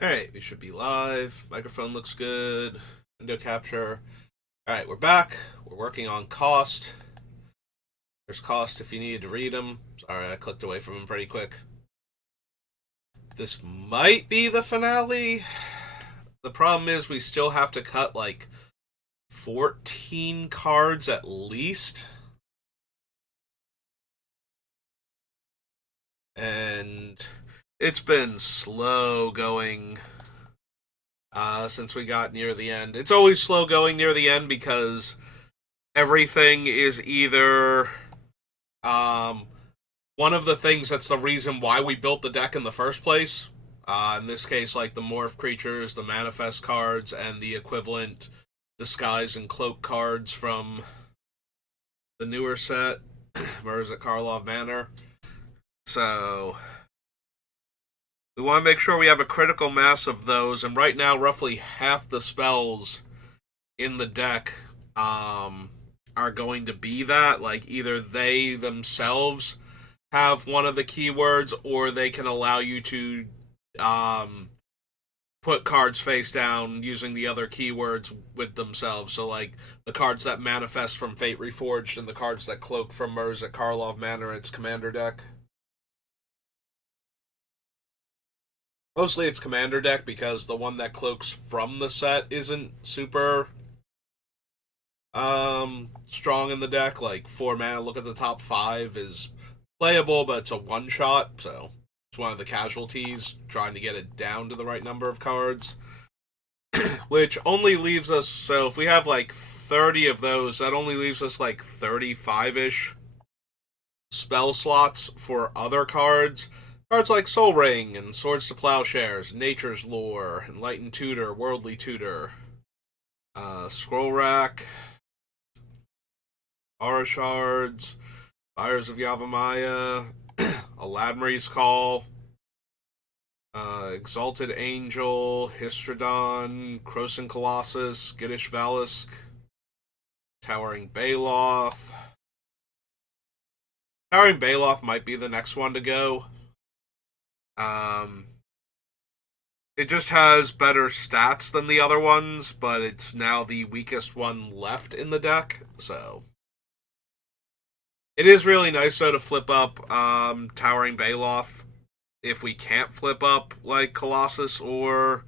Alright, we should be live. Microphone looks good. Window capture. Alright, we're back. We're working on Kaust. There's Kaust if you needed to read them. Sorry, I clicked away from him pretty quick. This might be the finale. The problem is we still have to cut like 14 cards at least. And it's been slow going since we got near the end. It's always slow going near the end because everything is either one of the things that's the reason why we built the deck in the first place. In this case, like the morph creatures, the manifest cards, and the equivalent disguise and cloak cards from the newer set, Murs at Karlov Manor. So we want to make sure we have a critical mass of those, and right now roughly half the spells in the deck are going to be that. Like either they themselves have one of the keywords, or they can allow you to put cards face down using the other keywords with themselves. So like the cards that manifest from Fate Reforged and the cards that cloak from Murs at Karlov Manor in its commander deck. Mostly it's commander deck because the one that cloaks from the set isn't super strong in the deck. Like 4 mana, look at the top 5 is playable, but it's a one shot, so it's one of the casualties, trying to get it down to the right number of cards. Which only leaves us, so if we have like 30 of those, that only leaves us like 35-ish spell slots for other cards. Cards like Soul Ring and Swords to Plowshares, Nature's Lore, Enlightened Tutor, Worldly Tutor, Scroll Rack, Aura Shards, Fires of Yavimaya, Aladmari's Call, Exalted Angel, Histrodon, Krosan Colossus, Giddish Valisk, Towering Baloth. Towering Baloth might be the next one to go. It just has better stats than the other ones, but it's now the weakest one left in the deck, so it is really nice though to flip up Towering Baloth if we can't flip up like Colossus or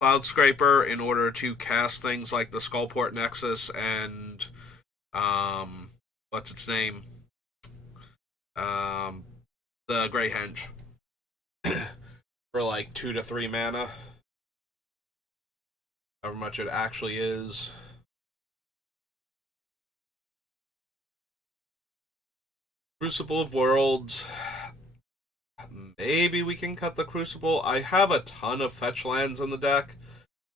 Cloud Scraper in order to cast things like the Skullport Nexus and what's its name? The Grey Henge. For like 2 to 3 mana. However much it actually is. Crucible of Worlds. Maybe we can cut the Crucible. I have a ton of fetch lands in the deck.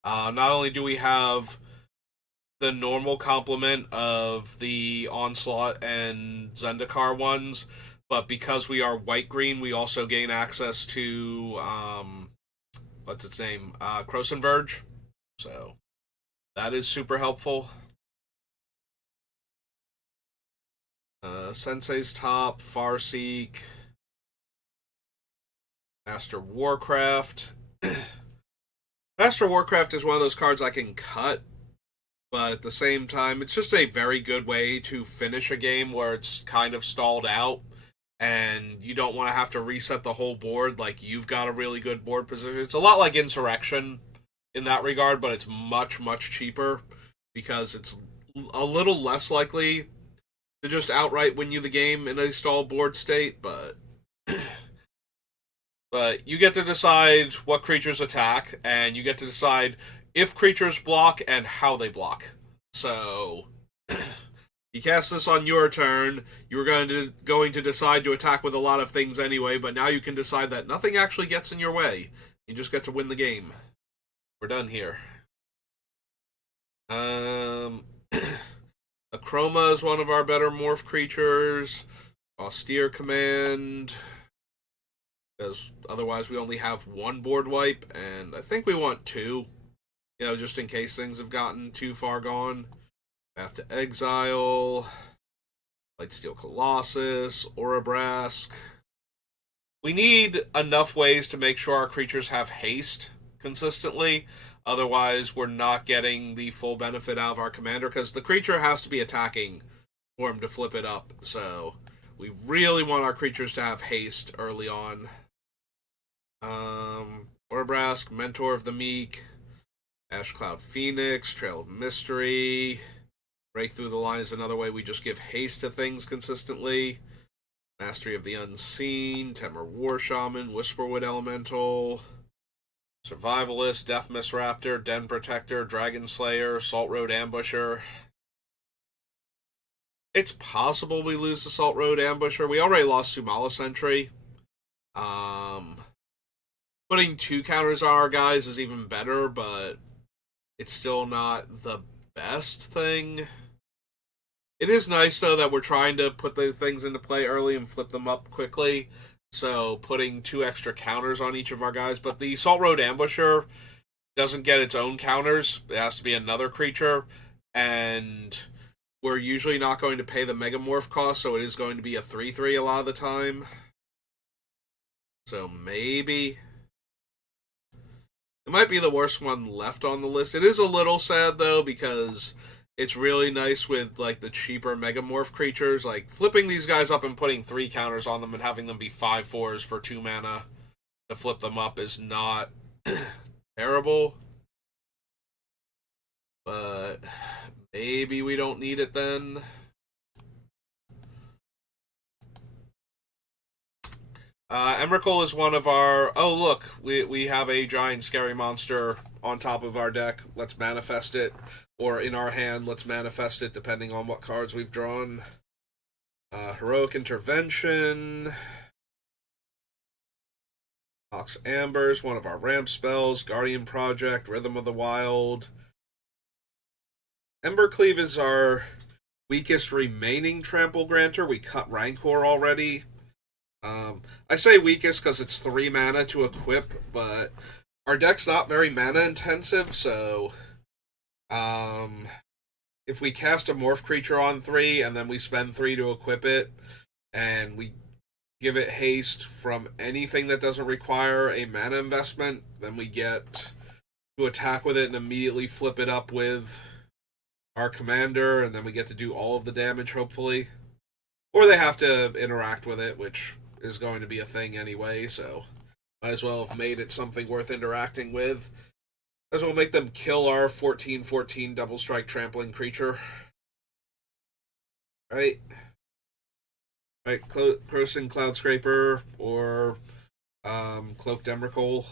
Not only do we have the normal complement of the Onslaught and Zendikar ones, but because we are white-green, we also gain access to, what's its name? Krosan Verge. So, that is super helpful. Sensei's Top, Farseek, Master Warcraft. Master Warcraft is one of those cards I can cut, but at the same time, it's just a very good way to finish a game where it's kind of stalled out, and you don't want to have to reset the whole board. Like, you've got a really good board position. It's a lot like Insurrection in that regard, but it's much, much cheaper because it's a little less likely to just outright win you the game in a stalled board state, but but you get to decide what creatures attack, and you get to decide if creatures block and how they block. So you cast this on your turn. You were going to decide to attack with a lot of things anyway, but now you can decide that nothing actually gets in your way. You just get to win the game. We're done here. Akroma is one of our better morph creatures. Austere Command, because otherwise we only have one board wipe, and I think we want 2. You know, just in case things have gotten too far gone. Path to Exile, Lightsteel Colossus, Orabrask. We need enough ways to make sure our creatures have haste consistently. Otherwise, we're not getting the full benefit out of our commander because the creature has to be attacking for him to flip it up. So we really want our creatures to have haste early on. Orbrask, Mentor of the Meek, Ash Cloud Phoenix, Trail of Mystery. Break Through the Line is another way we just give haste to things consistently. Mastery of the Unseen, Temur War Shaman, Whisperwood Elemental, Survivalist, Death Misraptor, Den Protector, Dragon Slayer, Salt Road Ambusher. It's possible we lose the Salt Road Ambusher. We already lost Sumala Sentry. Putting 2 counters on our guys is even better, but it's still not the best thing. It is nice, though, that we're trying to put the things into play early and flip them up quickly. So putting 2 extra counters on each of our guys. But the Salt Road Ambusher doesn't get its own counters. It has to be another creature. And we're usually not going to pay the Megamorph cost, so it is going to be a 3/3 a lot of the time. So maybe it might be the worst one left on the list. It is a little sad, though, because it's really nice with, like, the cheaper Megamorph creatures. Like, flipping these guys up and putting 3 counters on them and having them be 5/4s for 2 mana to flip them up is not terrible. But maybe we don't need it then. Emrakul is one of our... Oh, look, we have a giant scary monster on top of our deck. Let's manifest it. Or in our hand, let's manifest it, depending on what cards we've drawn. Heroic Intervention. Ox Ambers, one of our ramp spells. Guardian Project, Rhythm of the Wild. Embercleave is our weakest remaining trample granter. We cut Rancor already. I say weakest because it's 3 mana to equip, but our deck's not very mana intensive, so if we cast a morph creature on 3 and then we spend 3 to equip it, and we give it haste from anything that doesn't require a mana investment, then we get to attack with it and immediately flip it up with our commander, and then we get to do all of the damage, hopefully. Or they have to interact with it, which is going to be a thing anyway, so might as well have made it something worth interacting with. Might as well make them kill our 14/14 double strike trampling creature. Right? Right, Croson Cloud Scraper or Cloaked Emrakul.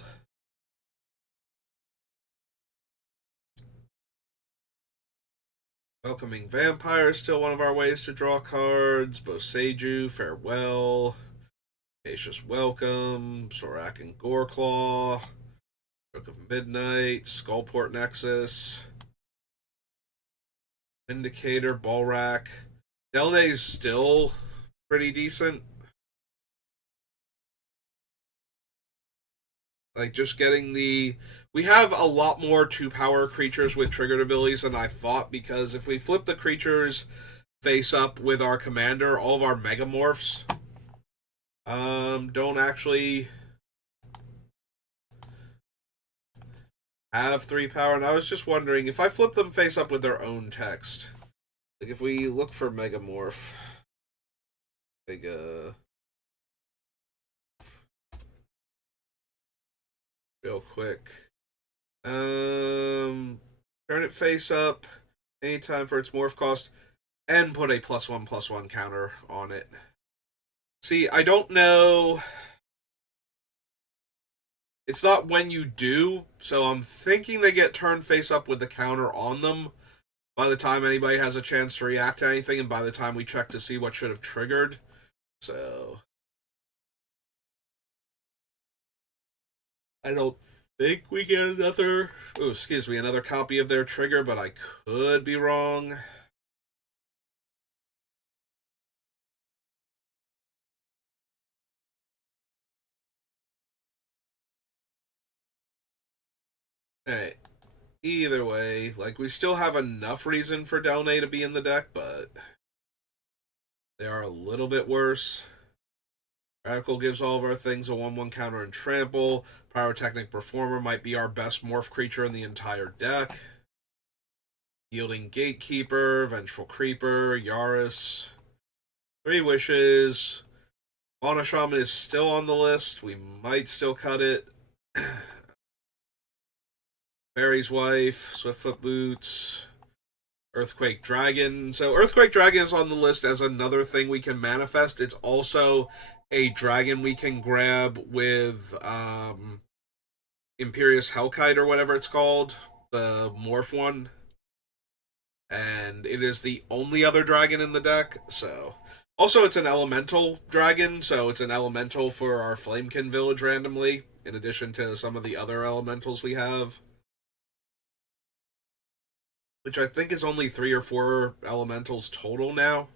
Welcoming Vampire is still one of our ways to draw cards. Boseiju, Farewell. Spacious Welcome, Sorak and Goreclaw, Book of Midnight, Skullport Nexus, Vindicator, Ballrack. Delnay's still pretty decent. Like, just getting the... We have a lot more 2-power creatures with triggered abilities than I thought, because if we flip the creatures face up with our commander, all of our Megamorphs don't actually have 3 power. And I was just wondering, if I flip them face up with their own text, like if we look for Megamorph, like real quick, turn it face up anytime for its morph cost, and put a +1/+1 counter on it. See, I don't know. It's not when you do, so I'm thinking they get turned face up with the counter on them by the time anybody has a chance to react to anything, and by the time we check to see what should have triggered. So I don't think we get another... Oh, excuse me, another copy of their trigger, but I could be wrong. Alright. Either way, like, we still have enough reason for Delnay to be in the deck, but they are a little bit worse. Radical gives all of our things a 1/1 counter and trample. Pyrotechnic Performer might be our best morph creature in the entire deck. Yielding Gatekeeper, Vengeful Creeper, Yaris. 3 Wishes. Fauna Shaman is still on the list. We might still cut it. Fairy's Wife, Swiftfoot Boots, Earthquake Dragon. So Earthquake Dragon is on the list as another thing we can manifest. It's also a dragon we can grab with Imperious Hellkite or whatever it's called, the morph one. And it is the only other dragon in the deck, so... Also, it's an elemental dragon, so it's an elemental for our Flamekin village randomly, in addition to some of the other elementals we have. Which I think is only 3 or 4 elementals total now.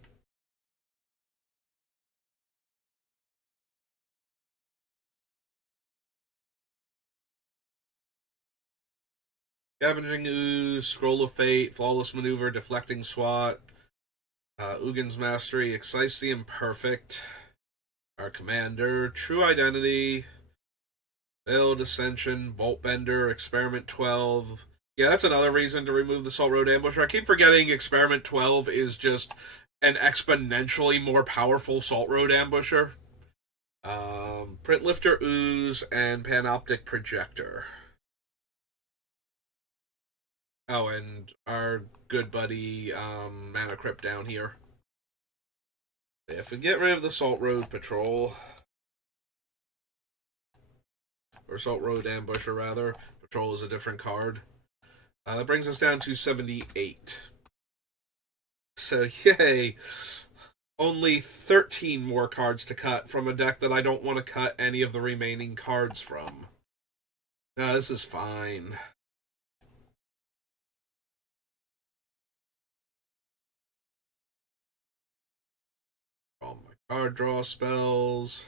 Scavenging Ooze, Scroll of Fate, Flawless Maneuver, Deflecting Swat, Ugin's Mastery, Excise the Imperfect, our Commander, True Identity, Veiled Ascension, Bolt Bender, Experiment 12. Yeah, that's another reason to remove the Salt Road Ambusher. I keep forgetting Experiment 12 is just an exponentially more powerful Salt Road Ambusher. Print Lifter Ooze and Panoptic Projector. Oh, and our good buddy Mana Crypt down here. If we get rid of the Salt Road Patrol, or Salt Road Ambusher rather, Patrol is a different card. That brings us down to 78. So yay, only 13 more cards to cut from a deck that I don't want to cut any of the remaining cards from. No, this is fine. All my card draw spells.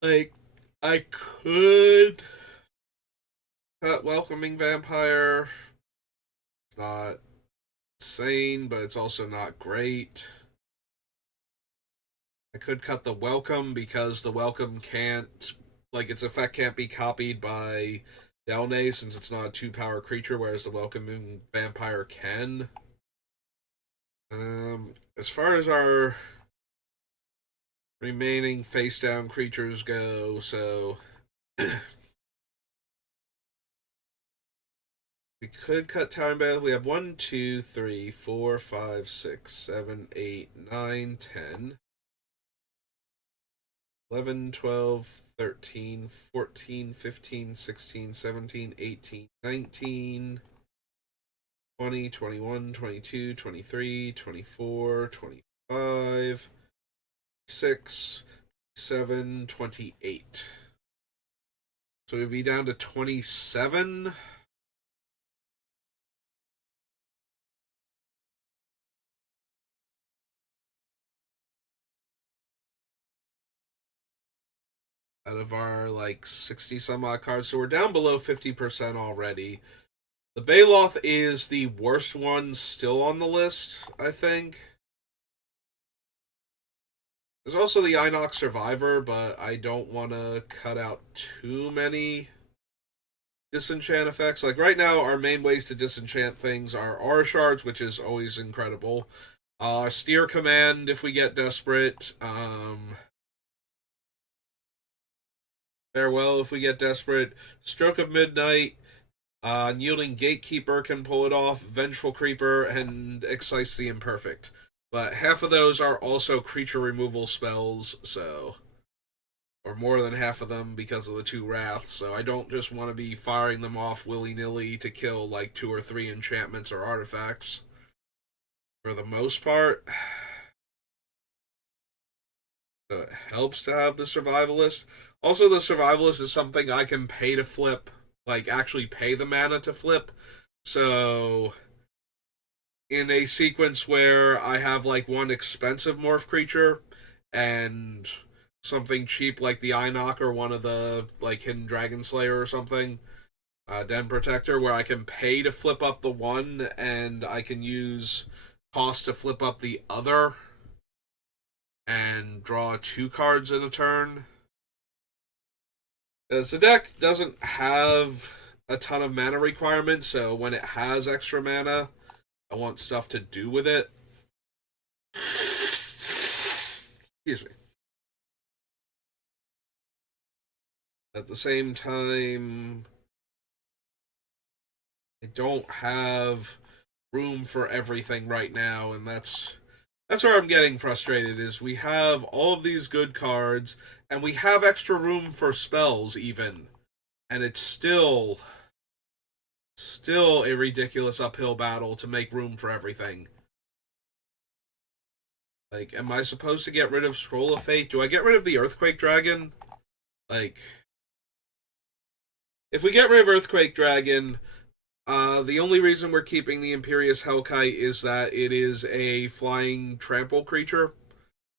Like, I could cut Welcoming Vampire. It's not insane, but it's also not great. I could cut the Welcome because the Welcome can't, like, its effect can't be copied by Delnay since it's not a 2-power creature, whereas the Welcoming Vampire can. As far as our remaining face-down creatures go, so... we could cut Time Bath. We have 1, 2, 3, 4, 5, 6, 7, 8, 9, 10, 11, 12, 13, 14, 15, 16, 17, 18, 19, 20, 21, 22, 23, 24, 25, 6, 7, 28. So we'd be down to 27. Out of our, like, 60 some odd cards. So we're down below 50% already. The Baloth is the worst one still on the list, I think. There's also the Inox Survivor, but I don't want to cut out too many disenchant effects. Like, right now, our main ways to disenchant things are Aura Shards, which is always incredible. Steer Command if we get desperate. Farewell if we get desperate. Stroke of Midnight. Unyielding Gatekeeper can pull it off. Vengeful Creeper and Excise the Imperfect. But half of those are also creature removal spells, so... or more than half of them because of the 2 Wraths, so I don't just want to be firing them off willy-nilly to kill, like, 2 or 3 enchantments or artifacts. For the most part... so it helps to have the Survivalist. Also, the Survivalist is something I can pay to flip, like, actually pay the mana to flip. So, in a sequence where I have, like, one expensive morph creature and something cheap like the Inoc or one of the, like, Hidden Dragon Slayer or something, Den Protector, where I can pay to flip up the one and I can use cost to flip up the other and draw 2 cards in a turn. Because the deck doesn't have a ton of mana requirements, so when it has extra mana, I want stuff to do with it. Excuse me. At the same time, I don't have room for everything right now, and that's where I'm getting frustrated. Is we have all of these good cards, and we have extra room for spells even, and it's still a ridiculous uphill battle to make room for everything. Like, am I supposed to get rid of Scroll of Fate? Do I get rid of the Earthquake Dragon? Like, if we get rid of Earthquake Dragon, the only reason we're keeping the Imperious Hellkite is that it is a flying trample creature.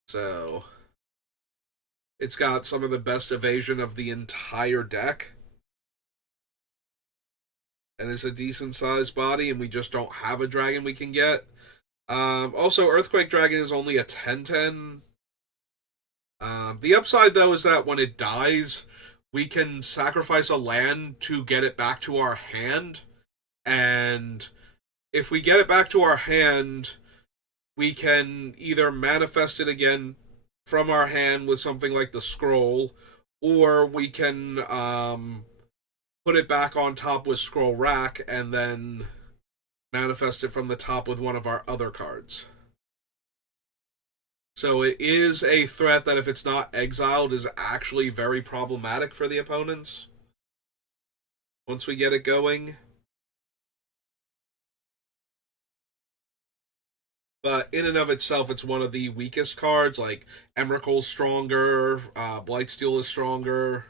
So, it's got some of the best evasion of the entire deck. And it's a decent sized body, and we just don't have a dragon we can get. Also, Earthquake Dragon is only a 10/10. The upside, though, is that when it dies, we can sacrifice a land to get it back to our hand. And if we get it back to our hand, we can either manifest it again from our hand with something like the scroll, or we can put it back on top with Scroll Rack and then manifest it from the top with one of our other cards. So it is a threat that, if it's not exiled, is actually very problematic for the opponents once we get it going. But in and of itself, it's one of the weakest cards. Like, Emrakul's stronger, Blightsteel is stronger.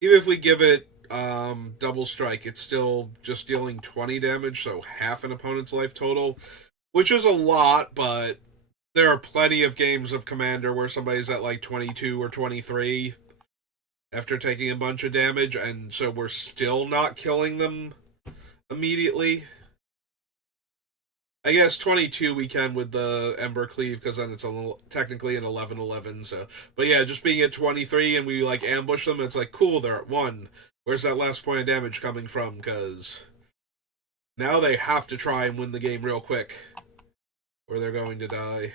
Even if we give it double strike, it's still just dealing 20 damage, so half an opponent's life total, which is a lot, but there are plenty of games of Commander where somebody's at like 22 or 23 after taking a bunch of damage, and so we're still not killing them immediately. I guess 22 we can with the Ember Cleave, because then it's a little, technically an 11/11. So, but yeah, just being at 23 and we like ambush them, it's like, cool, they're at 1. Where's that last point of damage coming from? Because now they have to try and win the game real quick, or they're going to die.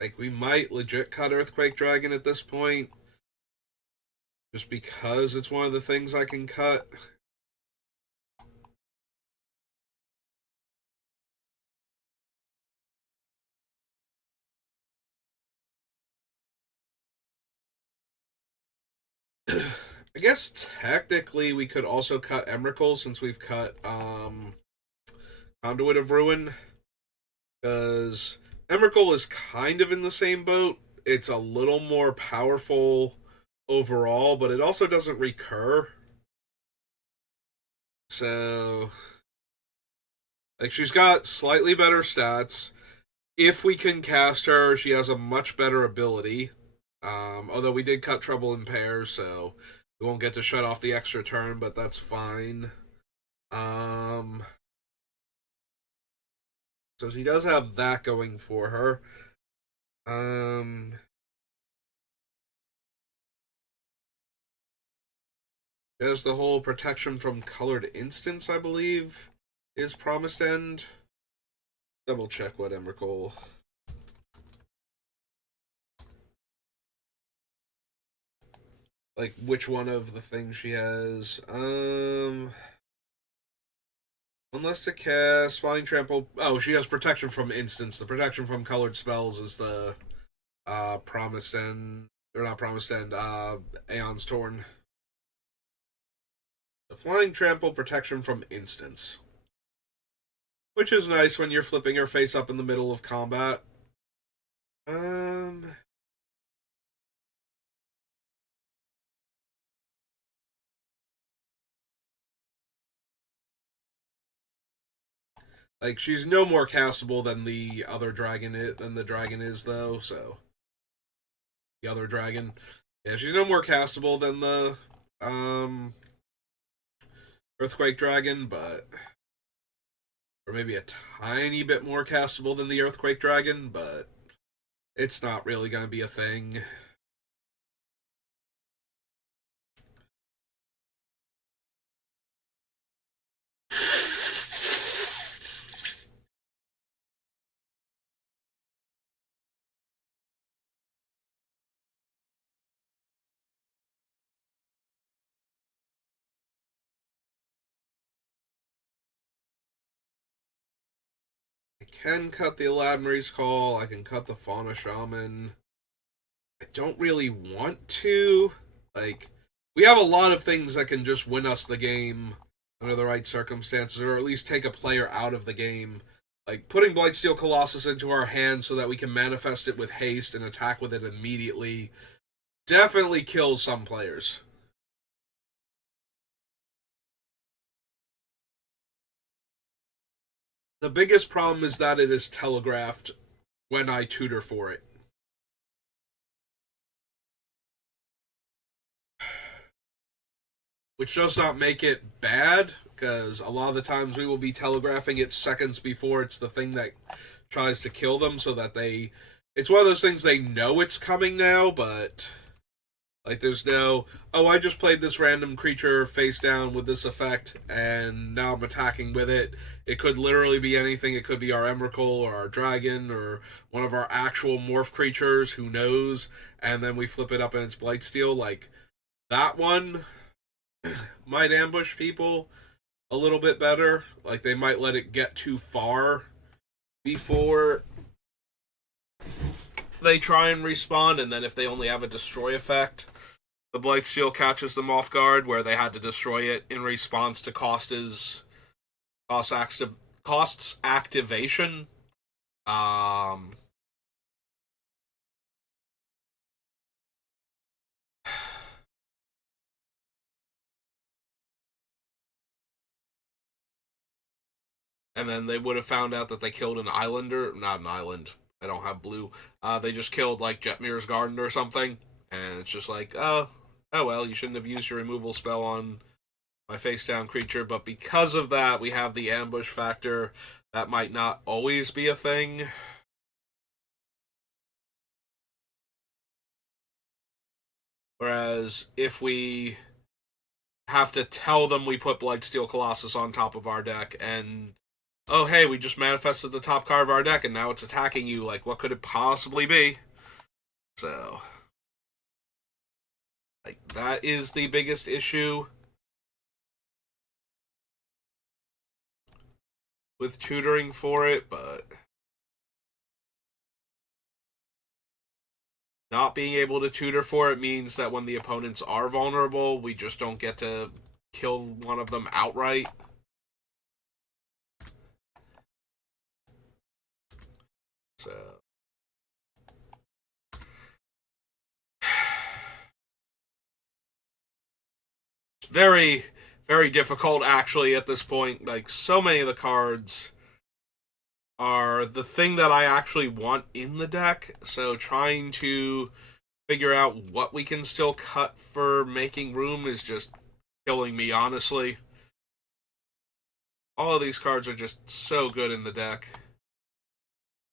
Like, we might legit cut Earthquake Dragon at this point, just because it's one of the things I can cut. I guess technically we could also cut Emrakul, since we've cut Conduit of Ruin, because Emrakul is kind of in the same boat. It's a little more powerful overall, but it also doesn't recur. So, like, she's got slightly better stats. If we can cast her, she has a much better ability. Although we did cut Trouble in Pairs, so we won't get to shut off the extra turn, but that's fine. So she does have that going for her. There's the whole protection from colored instants, I believe, is Promised End. Double check what Emrakul. Like, which one of the things she has. Unless to cast Flying Trample. Oh, she has protection from instants. The protection from colored spells is the Promised End. Or not Promised End, Aeon's Torn. The Flying Trample, protection from instants. Which is nice when you're flipping her face up in the middle of combat. Um. Like, she's no more castable than the other dragon than the dragon is, though. So the other dragon, yeah, she's no more castable than the um earthquake dragon, but or maybe a tiny bit more castable than the earthquake dragon, but it's not really going to be a thing. I can cut the Eladmary's Call. I can cut the Fauna Shaman. I don't really want to. Like, we have a lot of things that can just win us the game under the right circumstances, or at least take a player out of the game. Like, putting Blightsteel Colossus into our hand so that we can manifest it with haste and attack with it immediately definitely kills some players. The biggest problem is that it is telegraphed when I tutor for it. Which does not make it bad, because a lot of the times we will be telegraphing it seconds before it's the thing that tries to kill them, so that they. It's one of those things they know it's coming now, but. Like, there's no, oh, I just played this random creature face down with this effect, and now I'm attacking with it. It could literally be anything. It could be our Emrakul or our dragon or one of our actual morph creatures, who knows? And then we flip it up and it's Blightsteel. Like, that one might ambush people a little bit better. Like, they might let it get too far before they try and respawn, and then if they only have a destroy effect, the Blightsteel catches them off guard, where they had to destroy it in response to Cost's activation. Um, and then they would have found out that they killed an islander, not an island. I don't have blue. They just killed like Jetmir's Garden or something, and it's just like, oh well, you shouldn't have used your removal spell on my face down creature. But because of that, we have the ambush factor. That might not always be a thing. Whereas if we have to tell them we put Blightsteel Colossus on top of our deck, and oh hey, we just manifested the top card of our deck and now it's attacking you, like, what could it possibly be? So, like, that is the biggest issue with tutoring for it, but not being able to tutor for it means that when the opponents are vulnerable, we just don't get to kill one of them outright. So, very, very difficult actually at this point. Like, so many of the cards are the thing that I actually want in the deck, so trying to figure out what we can still cut for making room is just killing me, honestly. All of these cards are just so good in the deck.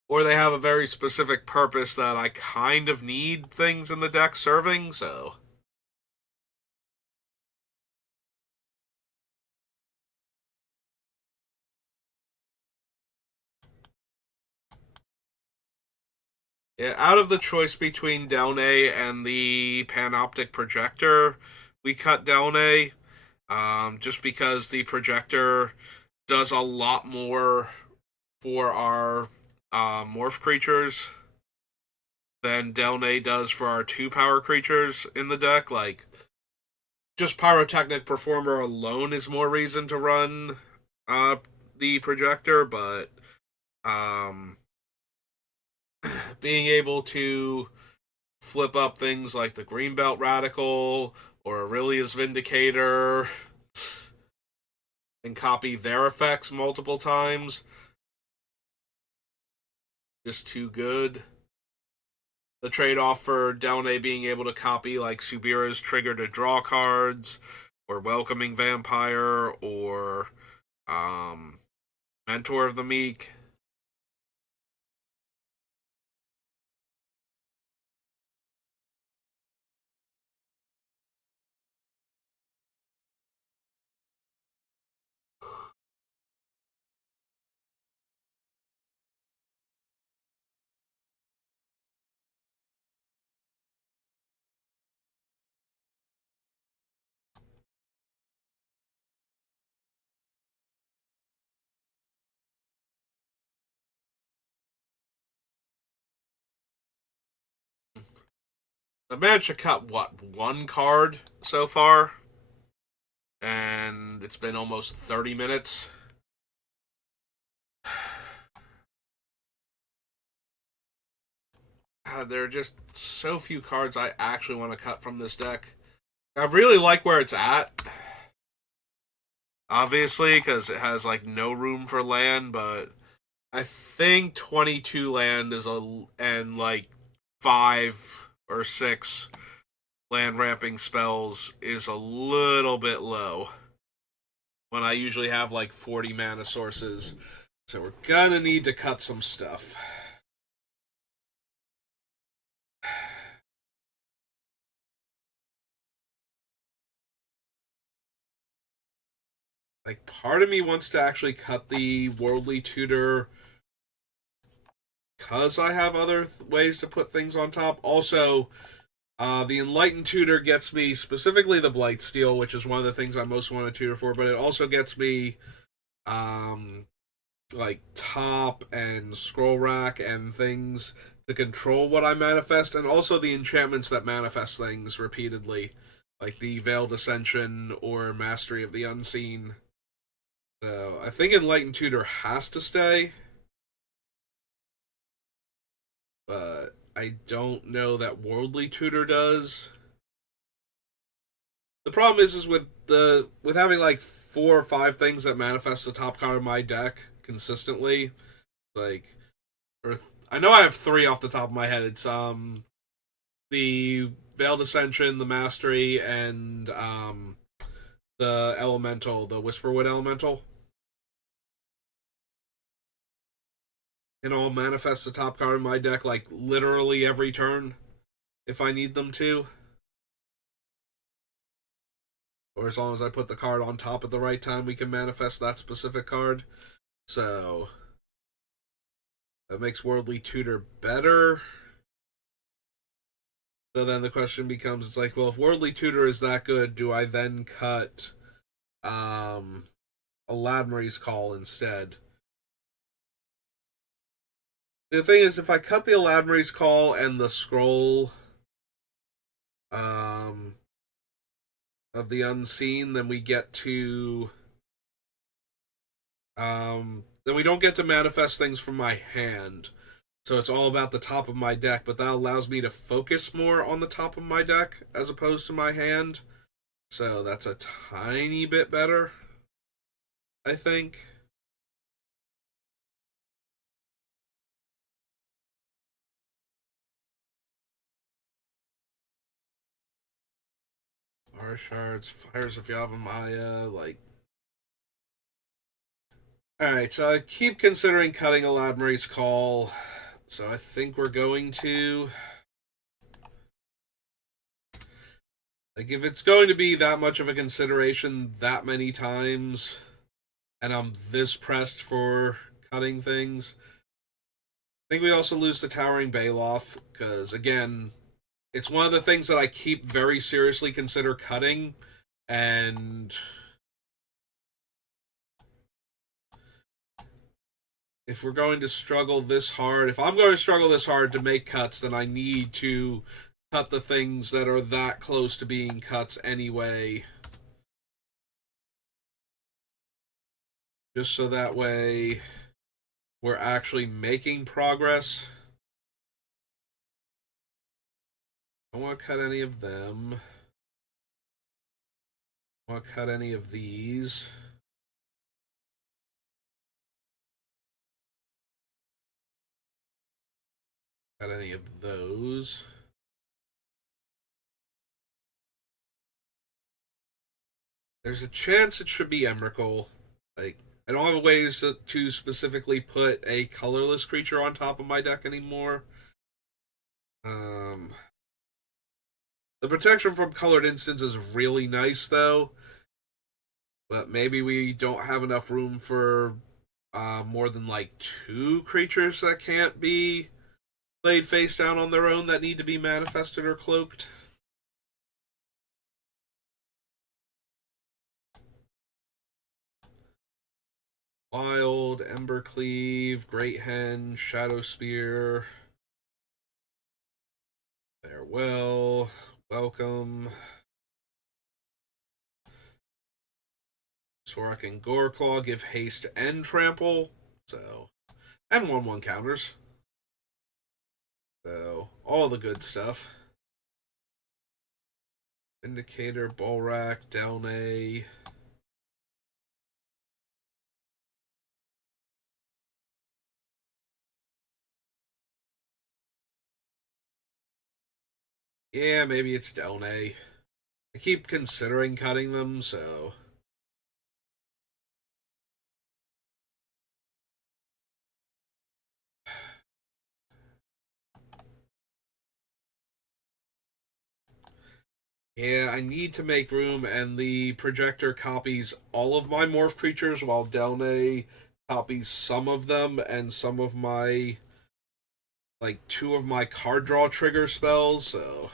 Or they have a very specific purpose that I kind of need things in the deck serving, so. Yeah, out of the choice between Delnay and the Panoptic Projector, we cut Delnay, just because the Projector does a lot more for our morph creatures than Delnay does for our 2-power creatures in the deck. Like, just Pyrotechnic Performer alone is more reason to run the Projector, but um, being able to flip up things like the Greenbelt Radical or Aurelia's Vindicator and copy their effects multiple times just too good. The trade-off for Delne being able to copy like Subira's trigger to draw cards, or Welcoming Vampire, or um, Mentor of the Meek. I've managed to cut what, one card so far, and it's been almost 30 minutes. There are just so few cards I actually want to cut from this deck. I really like where it's at, obviously, because it has like no room for land, but I think 22 land is and like 5 or 6 land ramping spells is a little bit low when I usually have like 40 mana sources. So we're gonna need to cut some stuff. Like, part of me wants to actually cut the Worldly Tutor because I have other ways to put things on top. Also, the Enlightened Tutor gets me specifically the Blight Steel, which is one of the things I most want to tutor for, but it also gets me like top and scroll rack and things to control what I manifest, and also the enchantments that manifest things repeatedly, like the Veiled Ascension or Mastery of the Unseen. So I think Enlightened Tutor has to stay, but I don't know that Worldly Tutor does. The problem is with having like 4 or 5 things that manifest the top card of my deck consistently. Like, I know I have 3 off the top of my head. It's the Veiled Ascension, the Mastery, and the Elemental, the Whisperwood Elemental. And I'll manifest the top card of my deck like literally every turn if I need them to. Or as long as I put the card on top at the right time, we can manifest that specific card. So that makes Worldly Tutor better. So then the question becomes, it's like, well, if Worldly Tutor is that good, do I then cut Aladmary's Call instead? The thing is, if I cut the Aladmary's Call and the scroll um, of the Unseen, then we get to then we don't get to manifest things from my hand. So it's all about the top of my deck, but that allows me to focus more on the top of my deck as opposed to my hand. So that's a tiny bit better, I think. Fire Shards, Fires of Yavimaya, like. Alright, so I keep considering cutting Aladmary's Call. So I think we're going to. Like, if it's going to be that much of a consideration that many times, and I'm this pressed for cutting things, I think we also lose the Towering Baloth, because, again, it's one of the things that I keep very seriously consider cutting, and if we're going to struggle this hard, if I'm going to struggle this hard to make cuts, then I need to cut the things that are that close to being cuts anyway. Just so that way we're actually making progress. I don't want to cut any of them. I want to cut any of these. Got any of those? There's a chance it should be Emrakul. Like, I don't have ways to specifically put a colorless creature on top of my deck anymore. Um, the protection from colored instants is really nice, though. But maybe we don't have enough room for more than like two creatures that can't be laid face down on their own that need to be manifested or cloaked. Wild, Embercleave, Great Hen, Shadow Spear, Farewell, Welcome, Sorak and Goreclaw give haste and trample, so and 1/1 counters. So all the good stuff. Indicator, Bolrak, Delnay. Yeah, maybe it's Delnay. I keep considering cutting them, so yeah, I need to make room, and the projector copies all of my morph creatures, while Delnay copies some of them, and some of my like two of my card draw trigger spells. So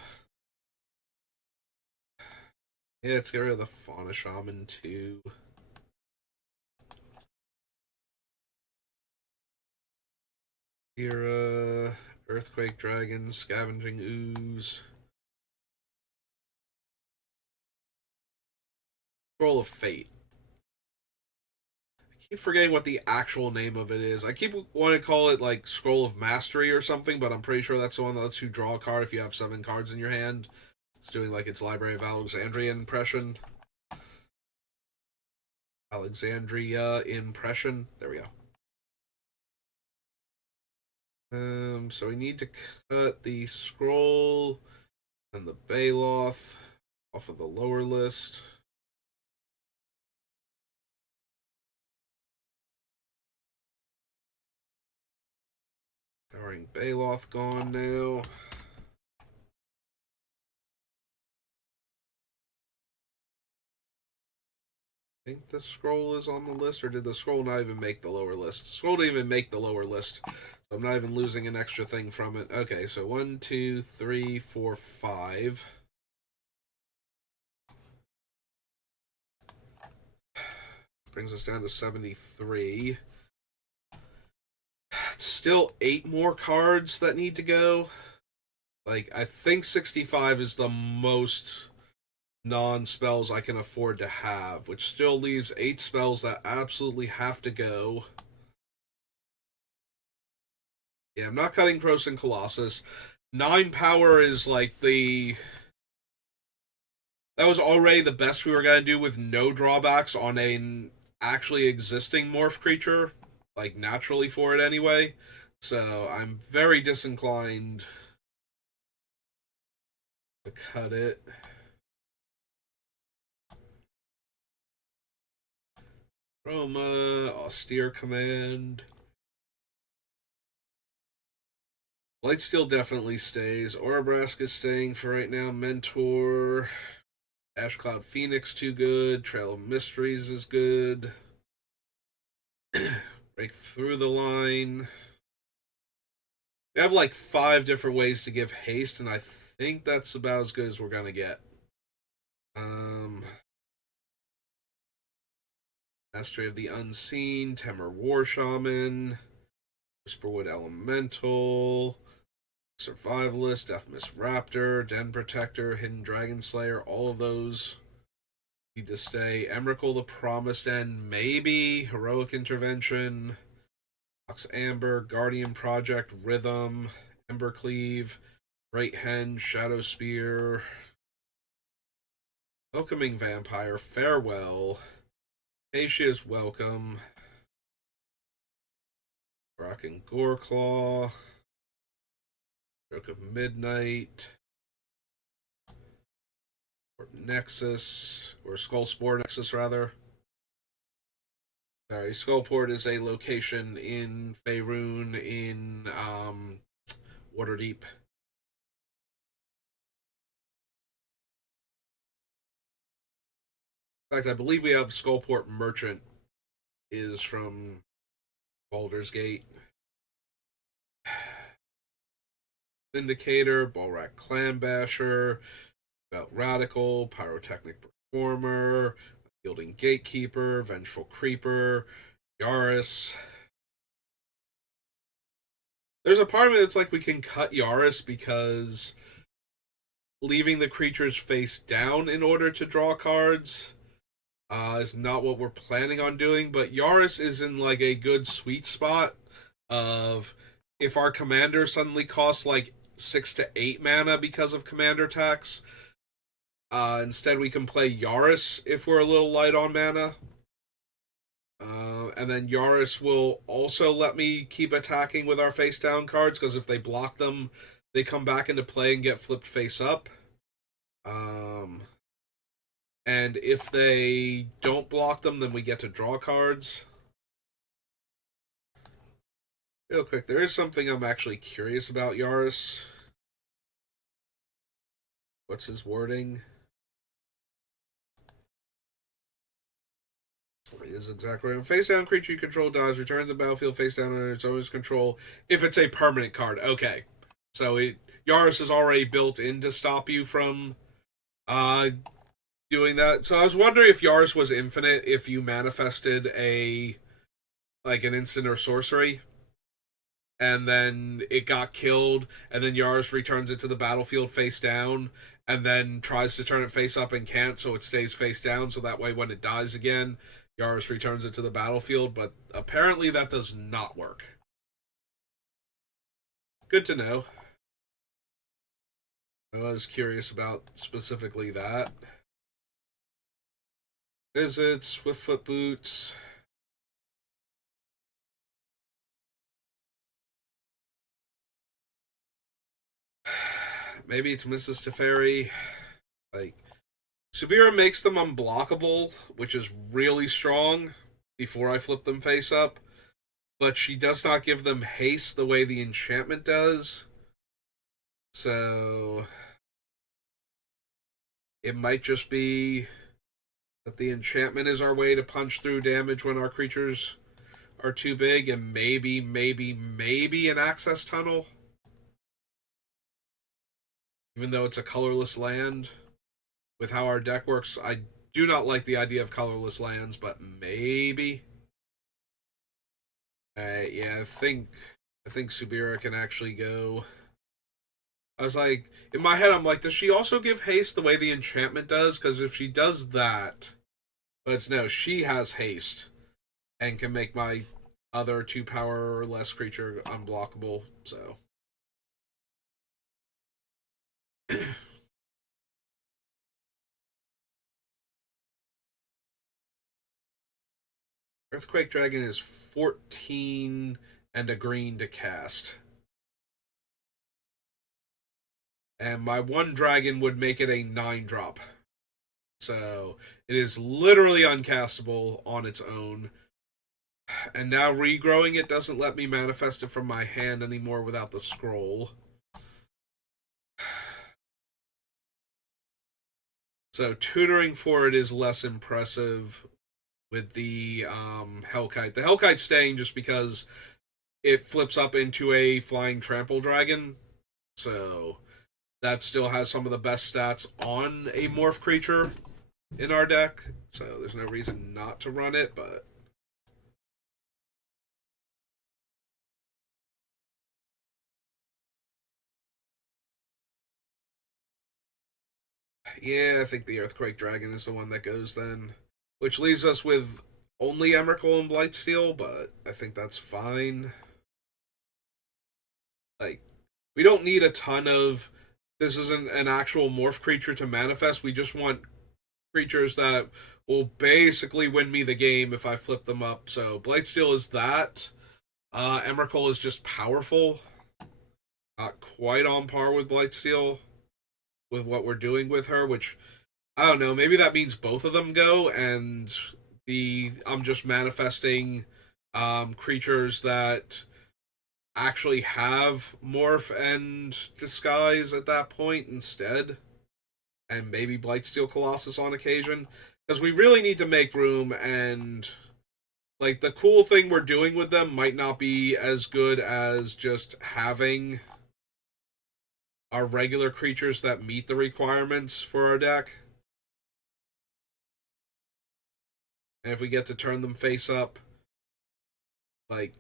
yeah, let's get rid of the Fauna Shaman too. Era, Earthquake Dragon, Scavenging Ooze, Scroll of Fate. I keep forgetting what the actual name of it is. I keep wanting to call it like Scroll of Mastery or something, but I'm pretty sure that's the one that lets you draw a card if you have 7 cards in your hand. It's doing like its Library of Alexandria impression. Alexandria impression. There we go. So we need to cut the scroll and the Baloth off of the lower list. Towering Baloth gone now. I think the scroll is on the list, or did the scroll not even make the lower list? The scroll didn't even make the lower list, so I'm not even losing an extra thing from it. Okay, so 1, 2, 3, 4, 5. Brings us down to 73. Still 8 more cards that need to go. Like, I think 65 is the most non-spells I can afford to have, which still leaves 8 spells that absolutely have to go. Yeah, I'm not cutting Krosan Colossus. 9 power is like the... That was already the best we were going to do with no drawbacks on an actually existing morph creature, like naturally for it anyway. So I'm very disinclined to cut it. Roma, Austere Command. Lightsteel definitely stays. Orabrask is staying for right now. Mentor. Ashcloud Phoenix too good. Trail of Mysteries is good. Break through the line. We have like 5 different ways to give haste, and I think that's about as good as we're gonna get. Mastery of the Unseen, Temur War Shaman, Whisperwood Elemental, Survivalist, Deathmist Raptor, Den Protector, Hidden Dragon Slayer, all of those need to stay. Emrakul the Promised End, maybe. Heroic Intervention, Ox Amber, Guardian Project, Rhythm, Embercleave, Great Hen, Shadow Spear, Welcoming Vampire, Farewell, Acacia's Welcome, Rock and Goreclaw, Stroke of Midnight, or Nexus, or Skull Spore Nexus, rather. Sorry, Skullport is a location in Faerun in Waterdeep. In fact, I believe we have Skullport Merchant is from Baldur's Gate. Vindicator, Balrak Clanbasher, Belt Radical, Pyrotechnic Performer, Yielding Gatekeeper, Vengeful Creeper, Yaris. There's a part of me that's like we can cut Yaris because leaving the creatures face down in order to draw cards is not what we're planning on doing, but Yaris is in like a good sweet spot of if our commander suddenly costs like 6 to 8 mana because of commander tax, instead we can play Yaris if we're a little light on mana. And then Yaris will also let me keep attacking with our face down cards, because if they block them, they come back into play and get flipped face up. And if they don't block them, then we get to draw cards. Real quick, there is something I'm actually curious about Yaris. What's his wording? His exact wording. Face down creature you control dies. Return to the battlefield face down under its owner's control if it's a permanent card. Okay. So Yaris is already built in to stop you from doing that. So I was wondering if Yaris was infinite, if you manifested an instant or sorcery, and then it got killed, and then Yaris returns it to the battlefield face down, and then tries to turn it face up and can't, so it stays face down, so that way when it dies again, Yaris returns it to the battlefield, but apparently that does not work. Good to know. I was curious about specifically that. Visits, with foot boots. Maybe it's Mrs. Teferi. Like, Subira makes them unblockable, which is really strong before I flip them face up. But she does not give them haste the way the enchantment does. So it might just be that the enchantment is our way to punch through damage when our creatures are too big, and maybe an access tunnel. Even though it's a colorless land, with how our deck works, I do not like the idea of colorless lands, but maybe. Yeah, I think Subira can actually go. I was like, in my head, I'm like, does she also give haste the way the enchantment does? Because if she does that, but it's no, she has haste and can make my other 2-power or less creature unblockable. So. Earthquake Dragon is 14 and a green to cast. And my one dragon would make it a 9-drop. So it is literally uncastable on its own. And now regrowing it doesn't let me manifest it from my hand anymore without the scroll. So tutoring for it is less impressive with the Hellkite. The Hellkite's staying just because it flips up into a flying trample dragon. So that still has some of the best stats on a morph creature in our deck. So there's no reason not to run it, but yeah, I think the Earthquake Dragon is the one that goes then. Which leaves us with only Emrakul and Blightsteel, but I think that's fine. Like, we don't need a ton of. This isn't an actual morph creature to manifest. We just want creatures that will basically win me the game if I flip them up. So Blightsteel is that. Emrakul is just powerful. not quite on par with Blightsteel with what we're doing with her, which I don't know, maybe that means both of them go and I'm just manifesting creatures that actually have morph and disguise at that point instead, and maybe Blightsteel Colossus on occasion, because we really need to make room. And like, the cool thing we're doing with them might not be as good as just having our regular creatures that meet the requirements for our deck. And if we get to turn them face up, like,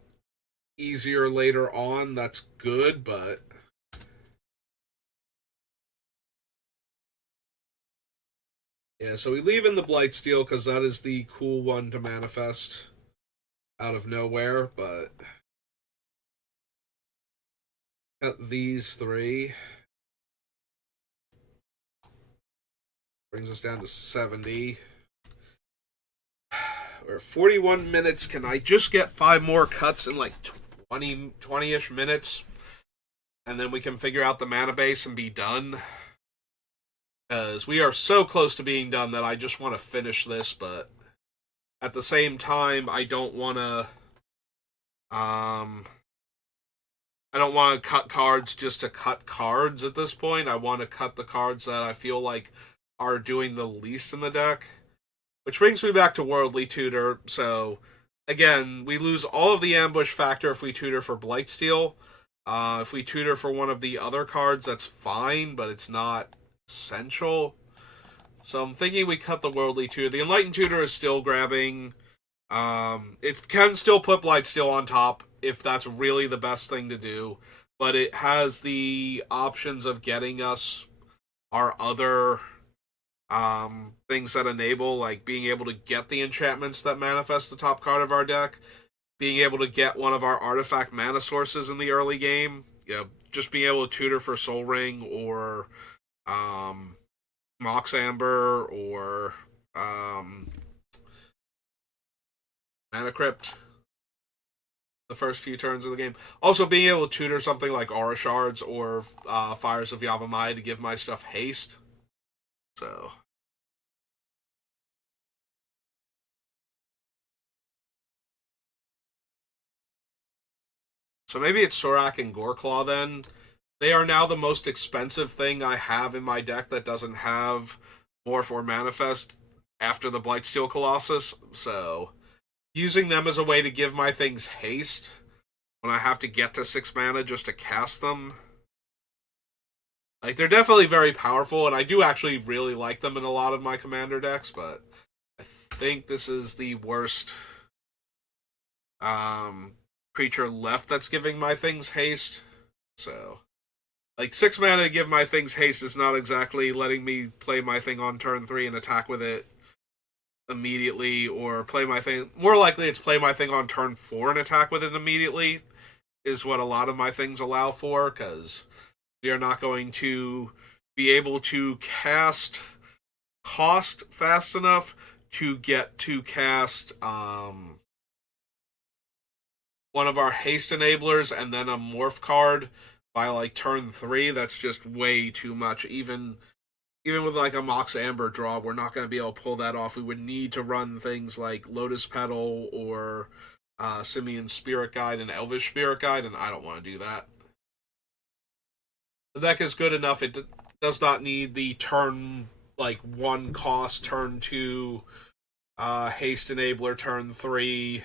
easier later on, that's good, but yeah, so we leave in the Blightsteel because that is the cool one to manifest out of nowhere, but got these three. Brings us down to 70. We're 41 minutes. Can I just get 5 more cuts in like 20-ish minutes? And then we can figure out the mana base and be done? Because we are so close to being done that I just want to finish this, but at the same time, I don't want to... I don't want to cut cards just to cut cards at this point. I want to cut the cards that I feel like are doing the least in the deck. Which brings me back to Worldly Tutor. So, again, we lose all of the ambush factor if we tutor for Blightsteel. If we tutor for one of the other cards, that's fine, but it's not essential. So I'm thinking we cut the Worldly Tutor. The Enlightened Tutor is still grabbing. It can still put Blightsteel on top if that's really the best thing to do, but it has the options of getting us our other things that enable, like being able to get the enchantments that manifest the top card of our deck, being able to get one of our artifact mana sources in the early game, just being able to tutor for Soul Ring or Mox Amber or Mana Crypt the first few turns of the game. Also, being able to tutor something like Aura Shards or Fires of Yavimaya to give my stuff haste. So maybe it's Sorak and Goreclaw then. They are now the most expensive thing I have in my deck that doesn't have Morph or Manifest after the Blightsteel Colossus. So using them as a way to give my things haste when I have to get to 6 mana just to cast them. Like, they're definitely very powerful, and I do actually really like them in a lot of my commander decks, but I think this is the worst creature left that's giving my things haste. So, like, 6 mana to give my things haste is not exactly letting me play my thing on turn 3 and attack with it immediately, or play my thing. More likely, it's play my thing on turn 4 and attack with it immediately, is what a lot of my things allow for, because we are not going to be able to cast Kaust fast enough to get to cast one of our haste enablers and then a morph card by like turn 3. That's just way too much. Even with like a Mox Amber draw, we're not going to be able to pull that off. We would need to run things like Lotus Petal or Simian Spirit Guide and Elvish Spirit Guide, and I don't want to do that. The deck is good enough. It does not need the turn, like, 1 cost, turn 2 haste enabler, turn 3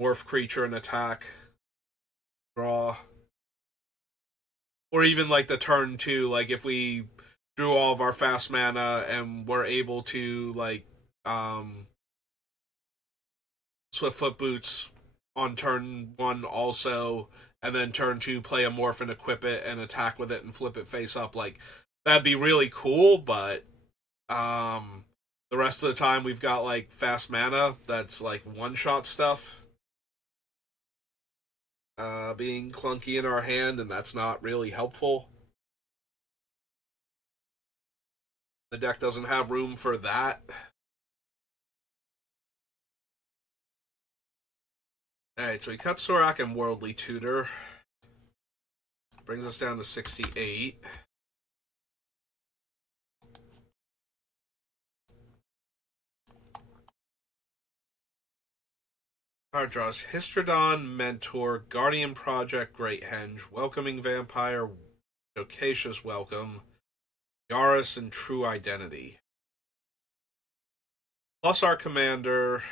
morph creature and attack draw. Or even like the turn 2, like if we drew all of our fast mana and we're able to like Swiftfoot Boots on turn 1 also, and then turn 2 play a morph and equip it and attack with it and flip it face up, like that'd be really cool. But the rest of the time we've got like fast mana that's like one shot stuff being clunky in our hand, and that's not really helpful. The deck doesn't have room for that. Alright, so we cut Sorak and Worldly Tutor. Brings us down to 68. Card draws Histrodon, Mentor, Guardian Project, Great Henge, Welcoming Vampire, Loquacious Welcome, Yaris, and True Identity. Plus our commander.